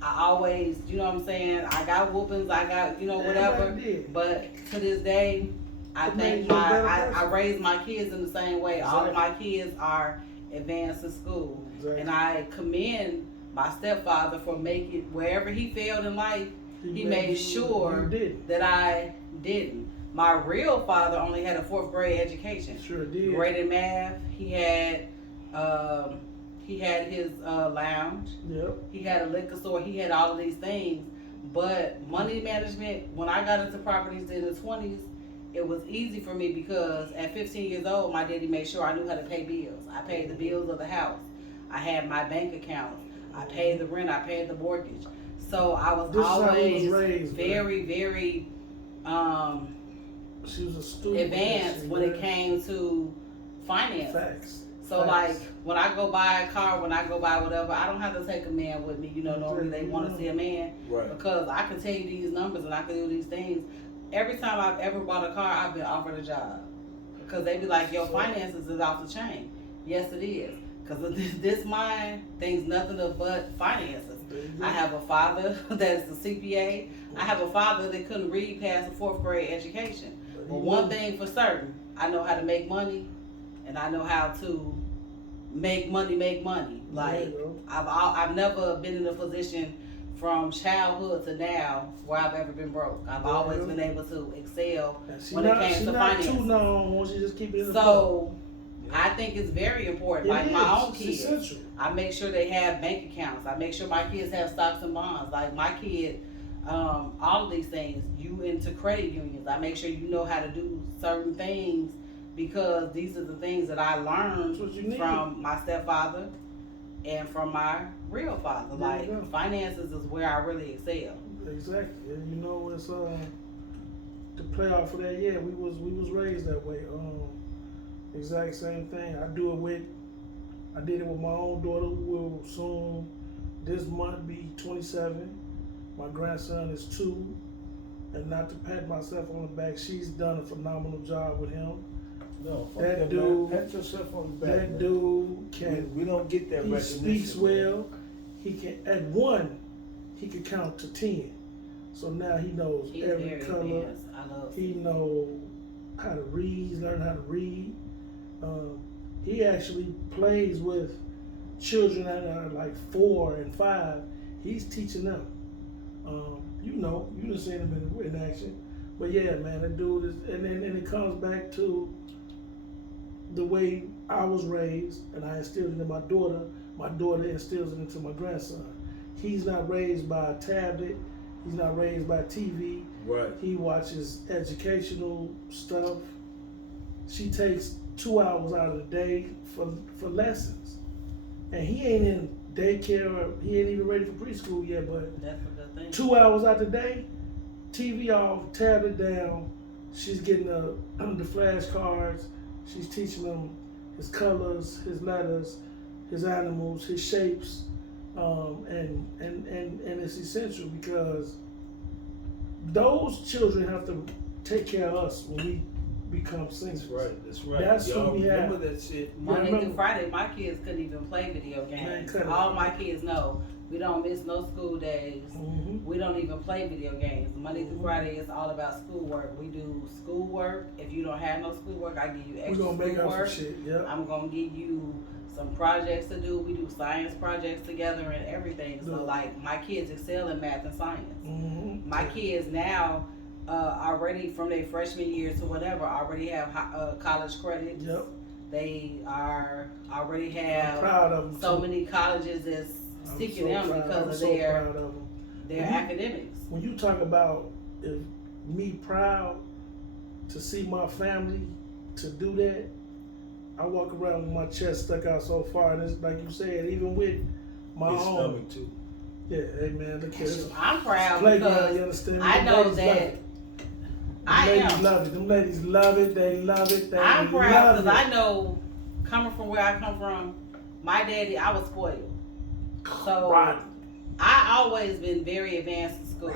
I always, you know what I'm saying, I got whoopings, I got, you know, whatever. But to this day, I think I raised my kids in the same way. Exactly. All of my kids are advanced in school. Exactly. And I commend my stepfather for making, wherever he failed in life, he made sure that I didn't. My real father only had a 4th grade education. Sure did. Great in math. He had his lounge. Yep. He had a liquor store. He had all of these things. But money management, when I got into properties in the 20s, it was easy for me because at 15 years old, my daddy made sure I knew how to pay bills. I paid the bills of the house. I had my bank account. I paid the rent. I paid the mortgage. So I was always very, very she was a student advanced when it came to finance. Facts. So like when I go buy a car, when I go buy whatever, I don't have to take a man with me. You know, normally they want to see a man because I can tell you these numbers and I can do these things. Every time I've ever bought a car, I've been offered a job because they be like, "Your finances is off the chain." Yes, it is. Because this mind thinks nothing but finances. I have a father that is a CPA. I have a father that couldn't read past a 4th grade education. But one thing for certain, I know how to make money, and I know how to make money. Like I've never been in a position from childhood to now where I've ever been broke. I've always been able to excel when it came to finances. Too known, won't you just keep it in the So I think it's very important. Like my own kids, essential. I make sure they have bank accounts. I make sure my kids have stocks and bonds. Like my kid, all of these things. You into credit unions. I make sure you know how to do certain things because these are the things that I learned from my stepfather and from my real father. Like finances is where I really excel. Exactly, and you know it's to play off of that. Yeah, we was raised that way. Exact same thing. I did it with my own daughter, who will soon this month be 27. My grandson is 2, and not to pat myself on the back, she's done a phenomenal job with him. No, that dude, pat yourself on the back. That man. dude can. We don't get that recognition. He speaks well. He can at 1, he can count to 10. So now he knows every color. He knows how to read. He's learned how to read. He actually plays with children that are like 4 and 5. He's teaching them. You done seen him in action. But yeah, man, that dude is, and it comes back to the way I was raised, and I instilled it in my daughter. My daughter instills it into my grandson. He's not raised by a tablet. He's not raised by TV. Right. He watches educational stuff. She takes 2 hours out of the day for lessons. And he ain't in daycare, or he ain't even ready for preschool yet, but that's a good thing. 2 hours out the day, TV off, tablet down. She's getting the flashcards. She's teaching him his colors, his letters, his animals, his shapes, and it's essential because those children have to take care of us when we become singers. That's right. That's Y'all what we have. remember that shit. Monday through Friday, my kids couldn't even play video games. All my kids know we don't miss no school days. Mm-hmm. We don't even play video games. Monday through Friday is all about schoolwork. We do schoolwork. If you don't have no schoolwork, I give you extra schoolwork. We're gonna make up some shit. Yep. I'm gonna give you some projects to do. We do science projects together and everything. So like my kids excel in math and science. Mm-hmm. My kids now already from their freshman year to whatever already have college credits. Yep. They are already have proud of them so too. Many colleges that's seeking them because of their academics. When you talk about me proud to see my family to do that, I walk around with my chest stuck out so far, and it's like you said, even with my own stomach too. Yeah, hey man, look at this. I'm proud because you understand? I know that I am. Love it. Them ladies love it. They love it. I'm proud because I know, coming from where I come from, my daddy, I was spoiled. So I always been very advanced in school.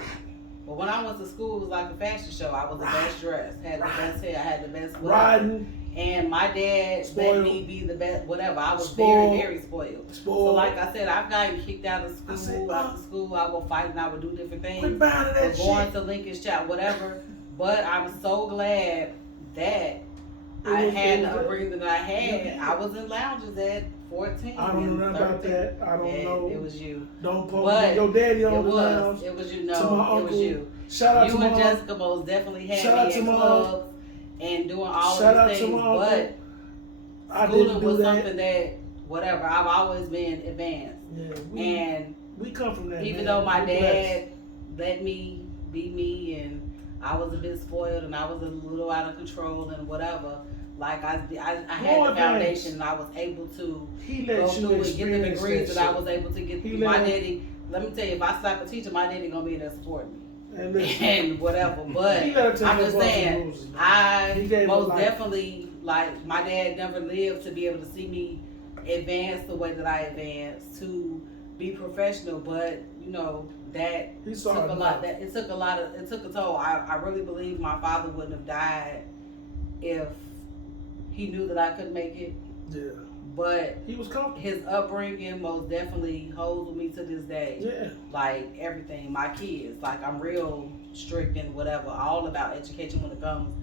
But when I went to school, it was like a fashion show. I was the best dressed, had the best hair, I had the best whatever. And my dad let me be the best, whatever. I was very, very spoiled. So like I said, I've gotten kicked out of school. After school, I would fight and I would do different things. Going to Lincoln's Child, whatever. But I'm so glad that I had the upbringing that I had. I was in lounges at 14. I don't know about that. I don't know. It was you. Don't post your daddy on the lounge. It was you. No, it was you. Shout out to you and Jessica most definitely had me in clubs and doing all of these things. But schooling was something that, whatever, I've always been advanced. Yeah, and we come from that. Even though my dad let me be me and I was a bit spoiled and I was a little out of control and whatever. Like I had the foundation and I was able to go through and get the degrees that I was able to get. My daddy, let me tell you, if I slap a teacher, my daddy gonna be there supporting me. And whatever. But I'm just saying, I most definitely, like, my dad never lived to be able to see me advance the way that I advanced, to be professional, but you know, that took a lot. It took a toll. I really believe my father wouldn't have died if he knew that I couldn't make it. Yeah. But he was comfortable. His upbringing most definitely holds with me to this day. Yeah. Like everything. My kids. Like I'm real strict and whatever. All about education when it comes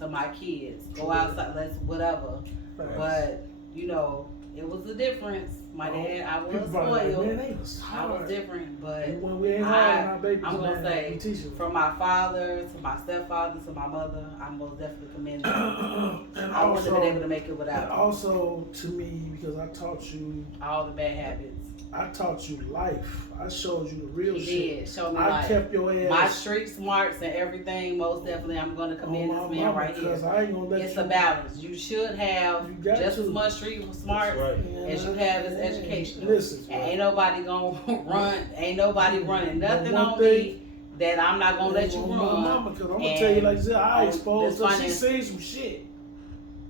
to my kids. Go outside, let's whatever. Right. But you know, It was a difference. My dad, I was People probably like, spoiled. man, they was I was hard. different, but When we ain't hard on our babies, I'm gonna man, we say, teach them. from my father to my stepfather to my mother, I most definitely commend them. And I wouldn't have been able also, to make it without and them. also to me, because I taught you, All the bad habits. I taught you life. I showed you the real He shit. did show me I life. kept your ass. My street smarts and everything, most definitely, I'm going to commend this man right here. Because I ain't gonna let It's you. a balance. You should have You got just to. as much street smarts Right. as you have as educational. Listen, And ain't nobody gonna run. Ain't nobody running nothing one on thing- me that I'm not gonna let you my run. mama, cause I'm gonna And tell you like this, I on exposed this her. She finance- seen some shit.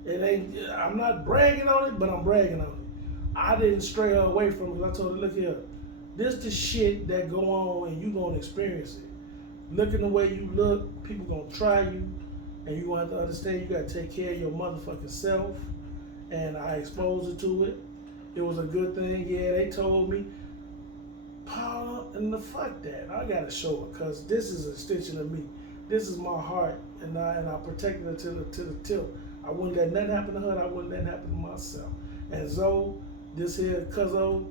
It ain't. I'm not bragging on it, but I'm bragging on it. I didn't stray her away from it. I told her, look here, this the shit that go on, and you gonna experience it. Looking the way you look, people gonna try you, and you want to understand you gotta take care of your motherfucking self. And I exposed her to it. It was a good thing. Yeah, they told me, Paula, and the fuck that. I gotta show her, cause this is an extension of me. This is my heart, and I protected her to the tip. I wouldn't let nothing happen to her. And I wouldn't let it happen to myself. And Zoe, this here cuzzo,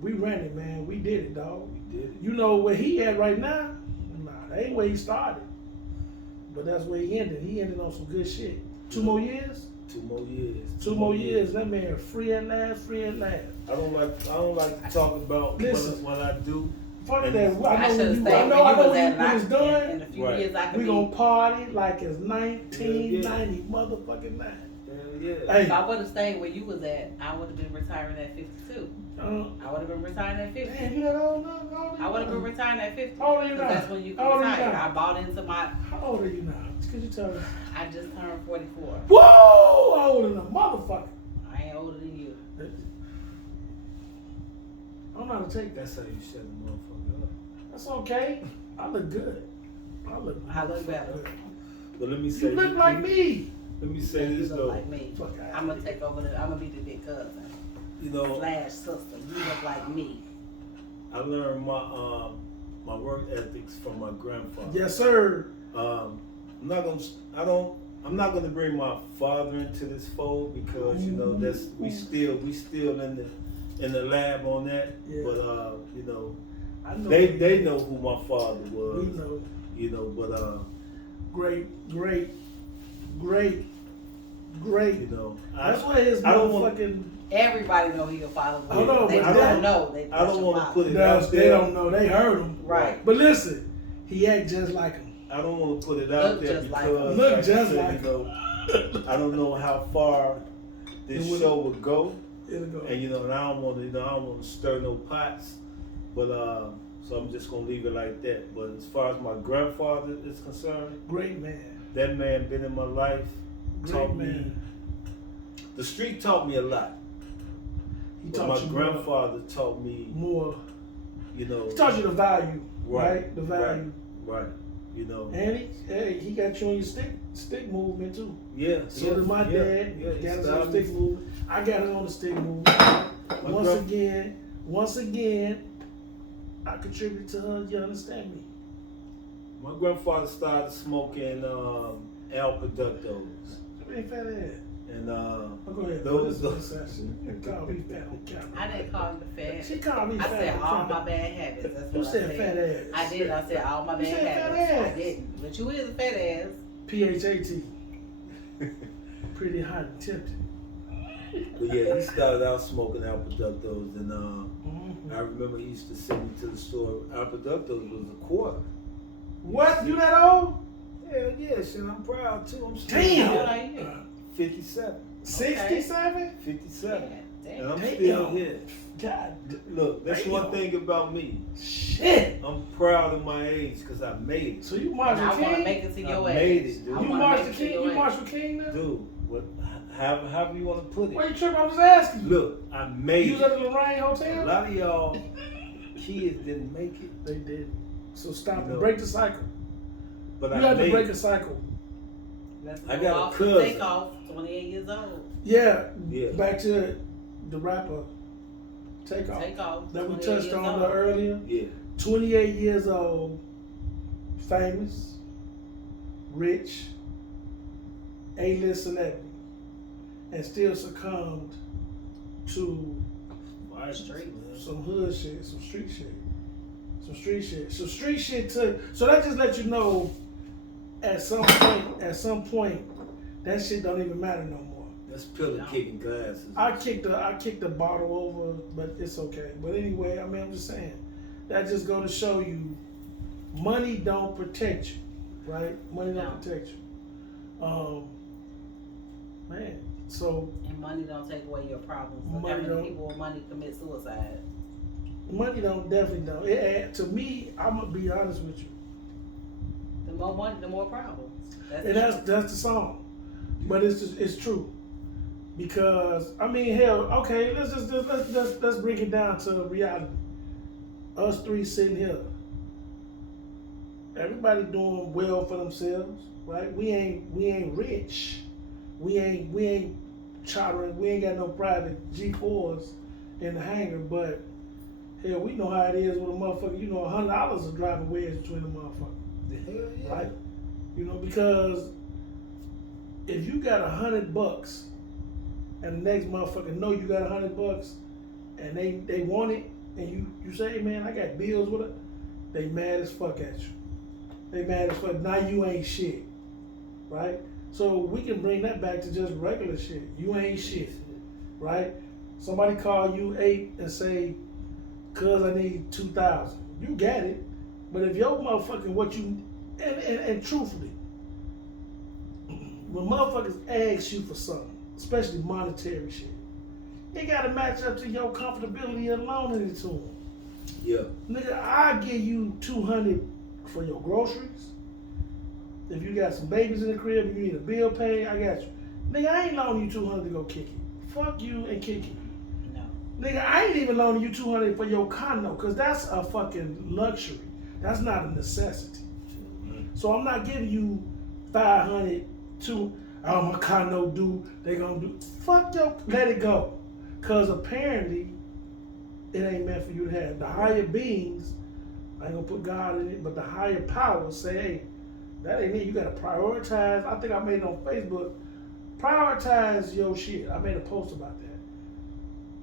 we ran it, man. We did it, dog. We did it. You know where he at right now? Nah, that ain't where he started. But that's where he ended. He ended on some good shit. 2 more years? 2 more years. 2 more years. That man free at last, free at last. I don't like to talk about Listen. what I do. Fuck And that. I I know should have when stayed you, where I you know was when at, it's and in done. a few Right. years I could We be. gonna party like it's 1990 motherfucking 9. Yeah. Hey, If I would have stayed where you was at, I would have been retiring at 52. I would have been retiring at 50. damn, you that old now? How old are you I would have now? been retiring at 50. How old are you 'Cause now? that's when you How can old are you retire. now? I bought into my. How old are you now? Could you tell me? I just turned 44. Whoa! Older than a motherfucker. I ain't older than you. I don't know how to take that. That's how you shut a motherfucker up. That's okay. I look good. I look better. good. But let me say, You look like me. Let me say You this look though. like me. Fuck out. I'm gonna take over. I'm gonna be the big cousin. You know, Slash sister. You look like me. I learned my work ethics from my grandfather. Yes, sir. I'm not gonna bring my father into this fold because you know that's we still in the lab on that. Yeah. But you know, I know. they know who my father was. We know. You know, but Great. you know, That's why his I don't want- motherfucking. Everybody know who your father was. I know, They but just that- don't know. They, I don't want to put it out They there. don't know. They heard him. Right. But listen, he act just like him. I don't want to put it out Look there just like because him. Look like I just said, like you know, I don't know how far this It would- show would go. It'll go. And you know, and I don't want to stir no pots, but so I'm just gonna leave it like that. But as far as my grandfather is concerned, Great man. that man been in my life, Great taught me. man. The street taught me a lot. He But taught my you grandfather taught me, more. you know, He taught you the value, right? Right, The value. right, you know, And he got you on your stick movement too. yeah. So yeah, did my yeah, dad. Yeah, Got he us on the started stick me. movement. I got us on the stick movement. Once again, I contribute to her. You understand me? My grandfather started smoking El Productos, Big fat ass. and Oh, go ahead. those- This session. You called me fat on camera. I didn't call you fat. She called me I fat said on all camera. my bad habits. That's You what I said fat ass. I did. I said all my You bad said fat habits. ass. I didn't. But you is a fat ass. PHAT. Pretty hot and tempting. But yeah, he started out smoking El Productos, and Mm-hmm. I remember he used to send me to the store. El Productos was $0.25. What? You that old? Hell yeah, shit, I'm proud too. I'm still Damn. How old are you? 57. 67? 57. Yeah, And I'm damn. still here. God. Look, that's Damn. one thing about me. Shit. I'm proud of my age because I made it. So you And marched I with want to King? make it to I your made age. it, dude. I You wanna marched make with it to King? your You age. marched with King now? Dude, however you want to put Why it. you tripping? I'm just asking you. Look, I made You was at it. the Lorraine A Hotel? lot of y'all kids didn't make it, They did. So stop You and know, break the cycle. but You I had to made break it. a cycle. Let's I go got a off cousin. the takeoff. 28 years old. Yeah. Yeah. Back to the rapper Takeoff. Takeoff. That we 28 touched years on old. earlier. Yeah. 28 years old, famous, rich, A-list celebrity, and still succumbed to Street. some hood shit, some street shit. So that just let you know at some point, that shit don't even matter no more. That's pillar kicking glasses. I kicked the bottle over, but it's okay. But anyway, I mean, I'm just saying, that just go to show you, money don't protect you, right? Money don't protect you. Man, so. And money don't take away your problems. Look how many people with money commit suicide. Money definitely don't. To me, I'm gonna be honest with you. The more money, the more problems. That's the song, but it's true, because I mean, hell, okay, let's bring it down to reality. Us three sitting here, everybody doing well for themselves, right? We ain't rich, we ain't chartering, we ain't got no private G4s in the hangar, but hell, we know how it is with a motherfucker. You know, $100 is driving wedge between a motherfucker. Hell yeah. Right? You know, because if you got $100 and the next motherfucker know you got $100 and they want it, and you say, hey man, I got bills with it, they mad as fuck at you. They mad as fuck. Now you ain't shit. Right? So we can bring that back to just regular shit. You ain't shit. Right? Somebody call you 8 and say, cuz I need 2,000. You got it. But if your motherfucking what you, and truthfully, when motherfuckers ask you for something, especially monetary shit, it gotta match up to your comfortability and loaning it to them. Yeah. Nigga, I give you 200 for your groceries. If you got some babies in the crib and you need a bill paid, I got you. Nigga, I ain't loaning you 200 to go kick it. Fuck you and kick it. Nigga, I ain't even loaning you 200 for your condo, cause that's a fucking luxury. That's not a necessity. So I'm not giving you 500 to, oh, my condo due, they gonna do. Fuck your, let it go. Cause apparently, it ain't meant for you to have. The higher beings, I ain't gonna put God in it, but the higher powers say, hey, that ain't it. You gotta prioritize. I think I made it on Facebook. Prioritize your shit. I made a post about that.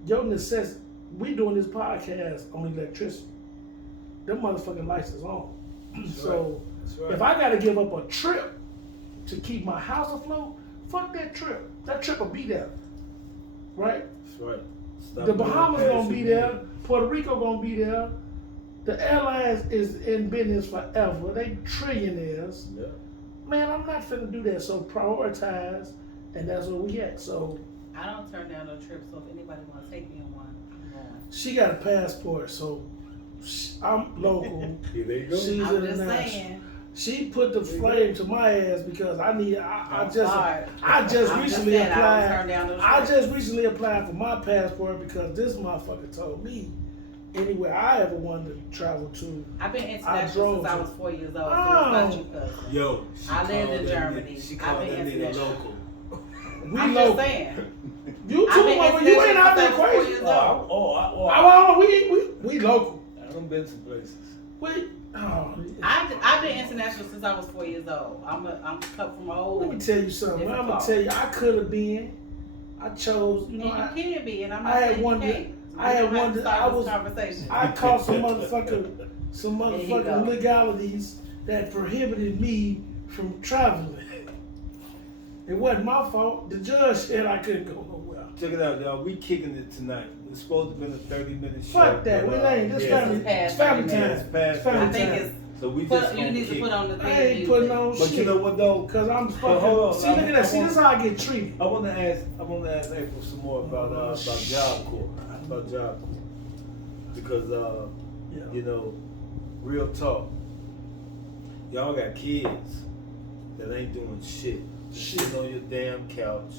Your necessity. We doing this podcast on electricity. Them motherfucking lights is on. So right. If I gotta give up a trip to keep my house afloat, fuck that trip. That trip will be there. Right? That's right. Stop the Bahamas gonna be there. man. Puerto Rico gonna be there. The airlines is in business forever. They trillionaires. Yeah. Man, I'm not finna do that. So prioritize, and that's what we at. So I don't turn down no trips, so if anybody want to take me on one, I'm going. she got a passport, so I'm local. Here they go. She's I'm just international. saying. She put the flame to my ass because I just recently I don't applied. turn down those I trips. just recently applied for my passport because this motherfucker told me anywhere I ever wanted to travel to. I've been international since I was 4 years old, so it's not you, cousin. Yo, I lived in Germany. She I've called been that nigga international. local. We I'm local. just saying. You I've too, been mother. You ain't out there international since I was 4 crazy. years old. We local. I done been some places. I've been international since I was 4 years old. I'm cut from old. Let me tell you something. different I'm gonna cloth. tell you, I could have been. I chose. You know, And you can be, and I'm not I had saying you wondered- can't. I had We don't have to wondered- start I this was- conversation. I caught some There you motherfucking go. legalities that prohibited me from traveling. It wasn't my fault. The judge said I couldn't go nowhere. Check it out, y'all. We kicking it tonight. It's supposed to be a 30-minute show. Fuck that. but, We ain't. This yeah. family. It's It's family past time. 30 minutes. It's Past family I think time. it's So we just you gonna need to kick put it. on the thing. I ain't putting on But shit. you know what though? Cause I'm hold fucking. on. See, look at that. See, this is how I get treated. I want to ask April some more about Job Corps. About Job Corps. Because Yeah. you know, real talk. Y'all got kids that ain't doing shit. Just sitting on your damn couch,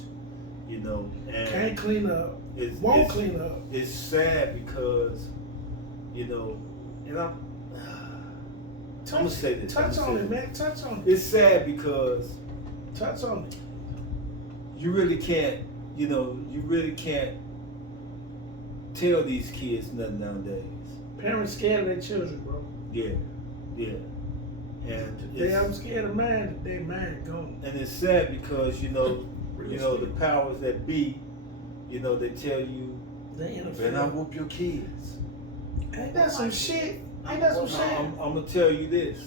you know, and Can't clean up. it's Clean up. It's sad because, you know, and I'm gonna say this. Touch on it, man. Touch on it. It's sad because Touch on it. you really can't tell these kids nothing nowadays. Parents scared of their children, bro. Yeah, yeah. And I'm scared of mine. They mine gone. and it's sad because you know the powers that be, you know, they tell you, They You interfere. better not whoop your kids. Ain't that some shit? Ain't that some shit? I'm gonna tell you this.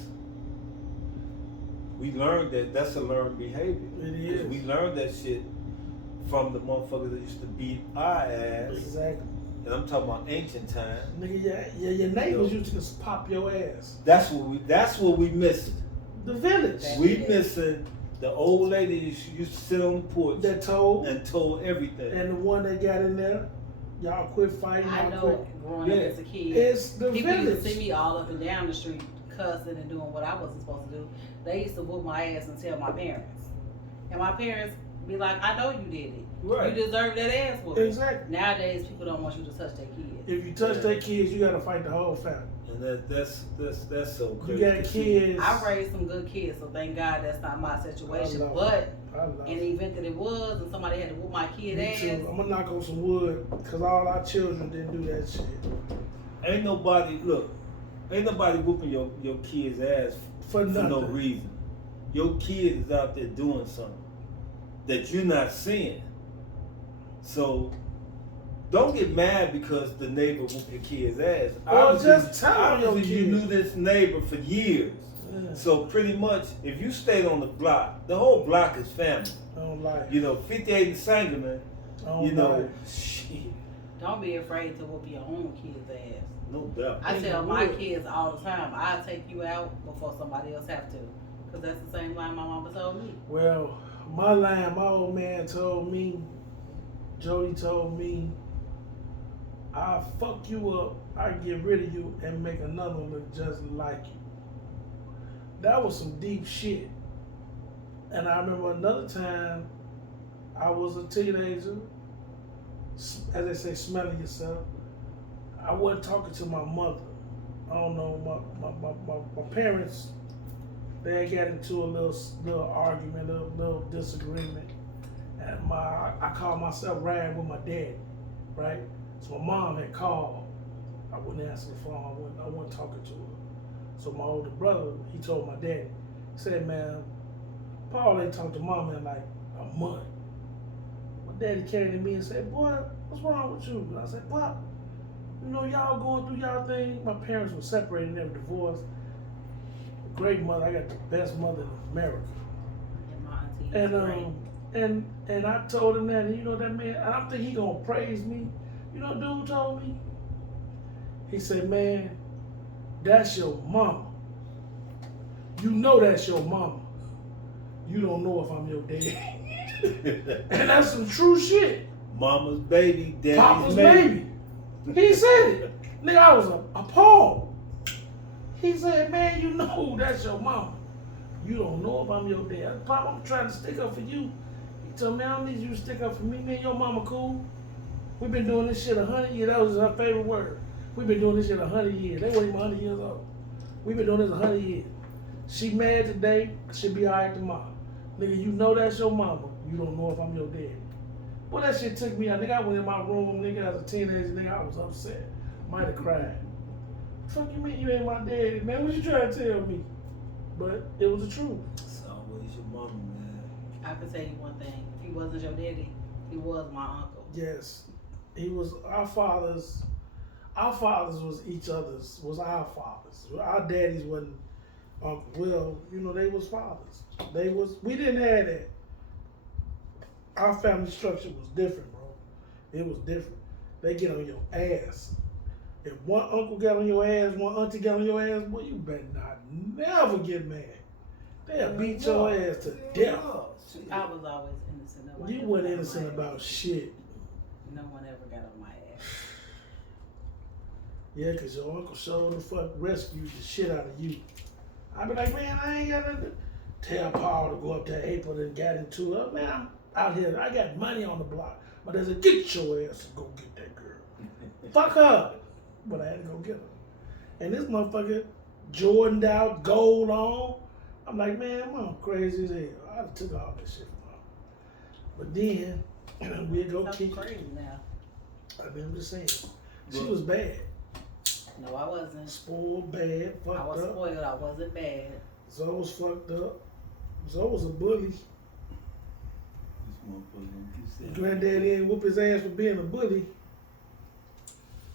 We learned that that's a learned behavior. It is. We learned that shit from the motherfuckers that used to beat our ass. Exactly. And I'm talking about ancient times. Nigga, your neighbors used to just pop your ass. That's what we missing. The village. We missing the old ladies used to sit on the porch That told and told everything. and the one that got in there, y'all quit fighting. I Y'all know quit. growing up as a kid, It's the people used village. to see me all up and down the street cussing and doing what I wasn't supposed to do. They used to whoop my ass and tell my parents. And my parents be like, I know you did it. Right. You deserve that ass whooping. Exactly. Nowadays, people don't want you to touch their kids. If you touch their kids, you gotta fight the whole family. And that's so You crazy. got kids. I raised some good kids, so thank God that's not my situation. I love But I love in the event that it was, and somebody had to whoop my kid Me ass, too. I'm gonna knock on some wood because all our children didn't do that shit. Ain't nobody whooping your kid's ass For for no nothing. reason. Your kid is out there doing something that you're not seeing. So don't get mad because the neighbor whooped your kid's ass. Or just tell your obviously you kid. knew this neighbor for years. Yeah. So pretty much, if you stayed on the block, the whole block is family. I don't like it. You know, 58 and Sangamon, I don't you know, like it. shit, don't be afraid to whoop your own kid's ass. no doubt. I Think tell you my would. kids all the time, I'll take you out before somebody else have to. Because that's the same line my mama told me. Well, my old man told me, Jody told me, I'll fuck you up, I'll get rid of you and make another one look just like you. That was some deep shit. And I remember another time, I was a teenager, as they say, smelling yourself. I wasn't talking to my mother. I don't know, my parents, they got into a little argument, a little disagreement. And I called myself riding with my dad, right? So my mom had called. I wouldn't answer the phone. I wasn't talking to her. So my older brother, he told my daddy, he said, man, Paul ain't talked to mama in like a month. My daddy came to me and said, boy, what's wrong with you? And I said, Pop, you know, y'all going through y'all thing. My parents were separated, never divorced. Great mother. I got the best mother in America. And my auntie is great. And I told him that, and you know that man, I don't think he gonna praise me. You know, dude told me. He said, man, that's your mama. You know that's your mama. You don't know if I'm your daddy. And that's some true shit. Mama's baby, daddy's Papa's baby. baby. He said it. Nigga, I was appalled. He said, man, you know that's your mama. You don't know if I'm your dad. Pop, I'm trying to stick up for you. He told me, I don't need you to stick up for me. Man, your mama cool. We've been doing this shit 100 years. That was her favorite word. We've been doing this shit 100 years. They weren't even 100 years old. We've been doing this 100 years. She mad today, she'll be all right tomorrow. Nigga, you know that's your mama. You don't know if I'm your daddy. Boy, that shit took me out. Nigga, I went in my room, nigga, as a teenager, nigga, I was upset. Might have cried. Fuck you mean you ain't my daddy, man? What you trying to tell me? But it was the truth. It's always your mama, man. I can tell you one thing. If he wasn't your daddy, he was my uncle. Yes. He was our fathers. Our fathers was each other's, was our fathers. Our daddies wasn't, well, you know, they was fathers. We didn't have that. Our family structure was different, bro. It was different. They get on your ass. If one uncle got on your ass, one auntie got on your ass, boy, you better not never get mad. They'll beat your ass to death. I was always innocent. No one You ever wasn't got on innocent my about ass. shit. No one ever got on my ass. Yeah, because your uncle showed the fuck rescued the shit out of you. I be like, man, I ain't got nothing to tell Paul to go up to April and got into it. Man, I'm out here. I got money on the block. But they said, get your ass and go get that girl. Fuck her. But I had to go get her. And this motherfucker, Jordaned out, gold on. I'm like, man, I'm crazy as hell. I took all this shit from her. But then, we'd go That's kick it. crazy now. I mean, I'm just saying. She was bad. No, I wasn't. Spoiled, bad, fucked I was up. spoiled. I wasn't bad. Zoe was fucked up. Zoe was a bully. This motherfucker gonna keep saying Granddaddy didn't whoop his ass for being a bully.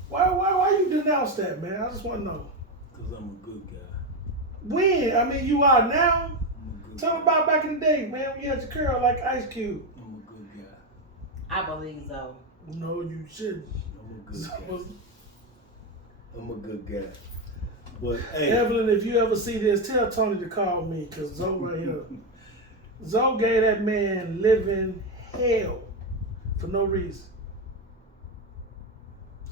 Why you denounce that, man? I just want to know. Because I'm a good guy. When? I mean, you are now. I'm a good Tell guy. me about back in the day, man. When you had your curl like Ice Cube. I'm a good guy. I believe so. No, you shouldn't. I'm a good guy. I'm a good guy. But hey, Evelyn, if you ever see this, tell Tony to call me, because Zoe right here. Zoe gave that man living hell for no reason.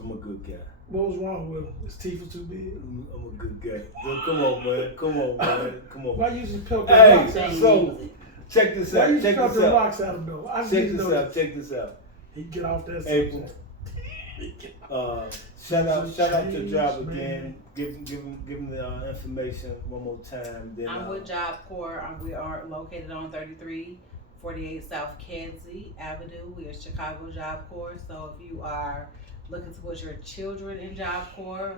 I'm a good guy. What was wrong with him? His teeth were too big. I'm a good guy. Well, come on, man. Come on, man. Come on. Why you just pelt Hey, the rocks out? so check this Why out. you Check just pelt this the out. rocks out of though? I just Check need to this know out. Check this out. He get off that April. subject. Shout out your job Jeez, again. man. Give him the information one more time. Then I'm with Job Corps. We are located on 3348 South Kedzie Avenue. We are Chicago Job Corps. So if you are looking to put your children in Job Corps,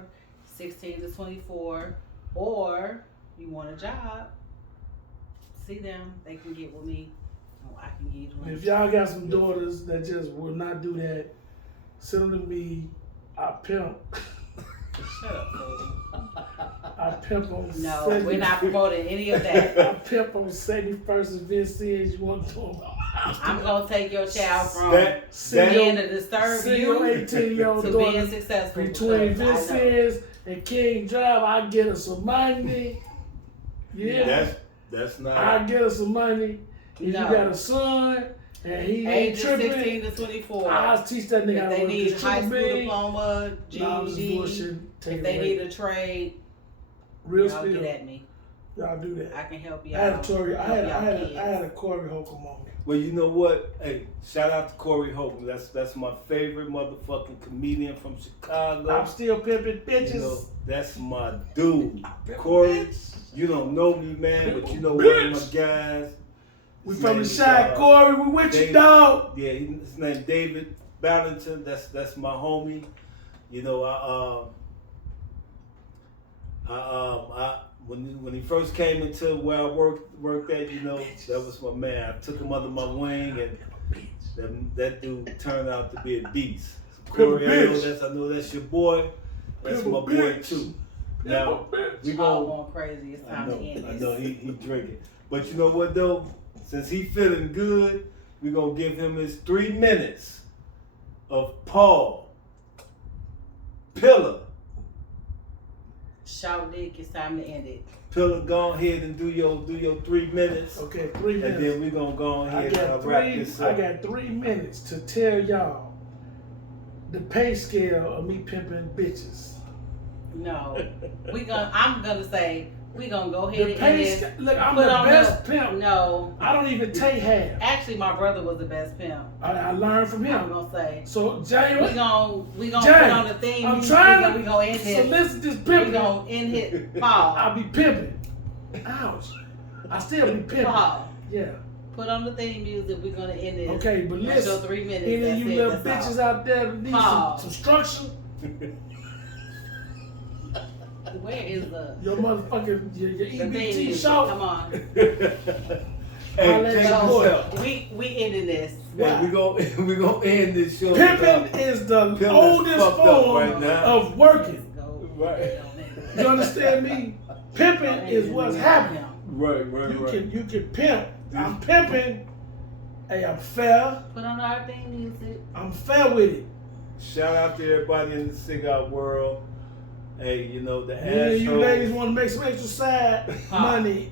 16 to 24, or you want a job, see them. They can get with me. Oh, I can give you If y'all got some daughters that just will not do that, send them to me. I pimp. Shut up, fool. I pimp on No, 70 we're not promoting any of that. I pimp on 71st and Vincennes. You want to I'm gonna take your child from Send being your- to disturb send you your 18-year-old to daughter being successful. between because I know. Vincennes and King Drive. I get her some money. Yeah, that's not. I get her some money. If you No. got a son and he ain't Ages tripping, 16 to 24. I'll teach that nigga If how to they work need this high school triple B. diploma, Nah, this is GED, bullshit. Take if it they away. need a trade, Real y'all spill. get at me. Y'all do that. I can help I y'all. had a Tory. I help y'all had kids. a Corey Holcomb moment. Well, you know what? Hey, shout out to Corey Holcomb. That's my favorite motherfucking comedian from Chicago. I'm still pimping bitches. You know, that's my dude. Corey, you don't know me, man, but you know one of my guys. We His from name the is, shot, Corey. We with you, David. dog. Yeah, his name David Ballington. That's my homie. You know, when he first came into where I worked at, you know, that was my man. I took him under my wing, and that dude turned out to be a beast. So Corey, I know that's your boy. That's my boy too. Now we All gonna. going crazy. It's I time to end know, this. I know he drinking, but you know what though? Since he feeling good, we gonna give him his 3 minutes of Paul Pillar. Shout dick, it's time to end it. Pillar, go ahead and do your 3 minutes, Okay, 3 minutes. and then we gonna go ahead and wrap this I up. got 3 minutes to tell y'all the pay scale of me pimping bitches. No, I'm gonna say we gonna go ahead The and end pay this. scale. Look, I'm Put the on best pimp. No, I don't even take half. actually, my brother was the best pimp. I learned from I'm him. gonna say. So Jay, We gonna Jay, put on the theme. I'm trying to. We gonna end So it. listen to this We pimping. gonna end it. Paul. I'll be pimping. Ouch. I still be pimping. Paul. Yeah. Put on the theme music. We're gonna end this. Okay, but That's your listen. 3 minutes. Any of That's you it. little That's bitches all. out there that need Paul. some structure, Where is the your motherfucking your the theme EBT music? show. Come on. Hey, let check you this go. out. We ending this. Hey, we gonna end this show. Pimping is the Pimping is oldest fucked up form right now. of working. Go. Right. You understand me? Pimping is what's happening. Right. You can pimp. I'm pimping. Hey, I'm fair. Put on our theme music. I'm fair with it. Shout out to everybody in the cigar world. Hey, you know the Yeah, you asshole. ladies want to make some extra side money.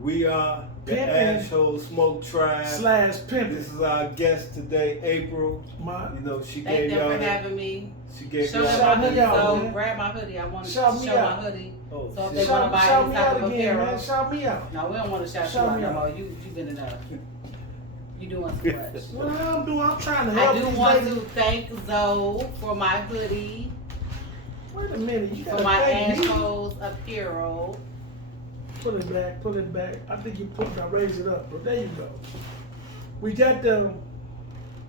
We are the Pimpin' Asshole Smoke Tribe. / pimping. This is our guest today, April. My, You know she Thank gave them y'all for that. having me. She gave Show y'all them Shout my me hoodie. out, So man. grab my hoodie. I want to Shout show me my out. hoodie. Oh, So if shit. they want to buy shout any me type out of again, apparel. man. Shout me out. No, we don't want to shout you Shout out me no out. more. You good enough. You doing too much. What I'm doing, I'm trying to help I do these want ladies. to thank Zoe for my hoodie, Wait a minute, you for gotta my thank me. assholes apparel. Pull it back. I think you raise it up, but there you go. We got the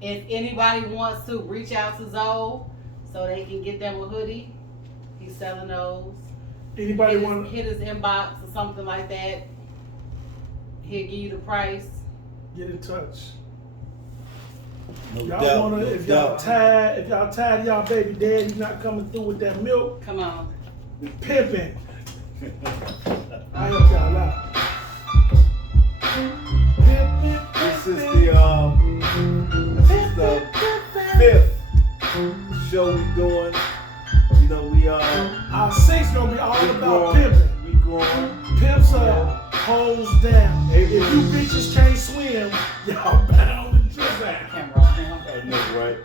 If anybody wants to reach out to Zoe so they can get them a hoodie, he's selling those. anybody want to Hit his inbox or something like that. He'll give you the price. get in touch. No Y'all doubt, wanna, no if y'all doubt. tired, if y'all tired of y'all baby daddy not coming through with that milk, Come on. pimping. I help y'all out. This is the fifth show we doing. You know, we Our six gonna be all we about growing, pimping. we growing. Pimps up, hoes down. If you bitches can't swim, y'all bound to drift out. Camera on him. I know, right?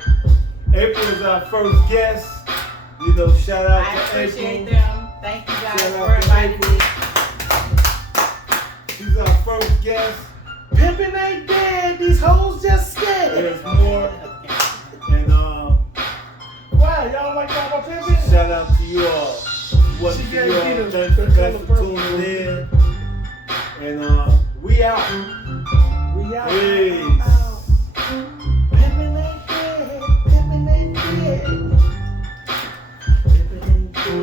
April is our first guest. You know, shout out I to appreciate April. them. Thank you guys Shout out for to inviting me. She's our first guest. Pimping ain't dead, these hoes just scared. There's more. And Why? Y'all like talking about pimping? shout out to you all. What She to gave you me all. the Thanks color for purple. tuning in. And we out. We out. Peace. Pimping ain't dead, pimping ain't dead. Pimping ain't dead.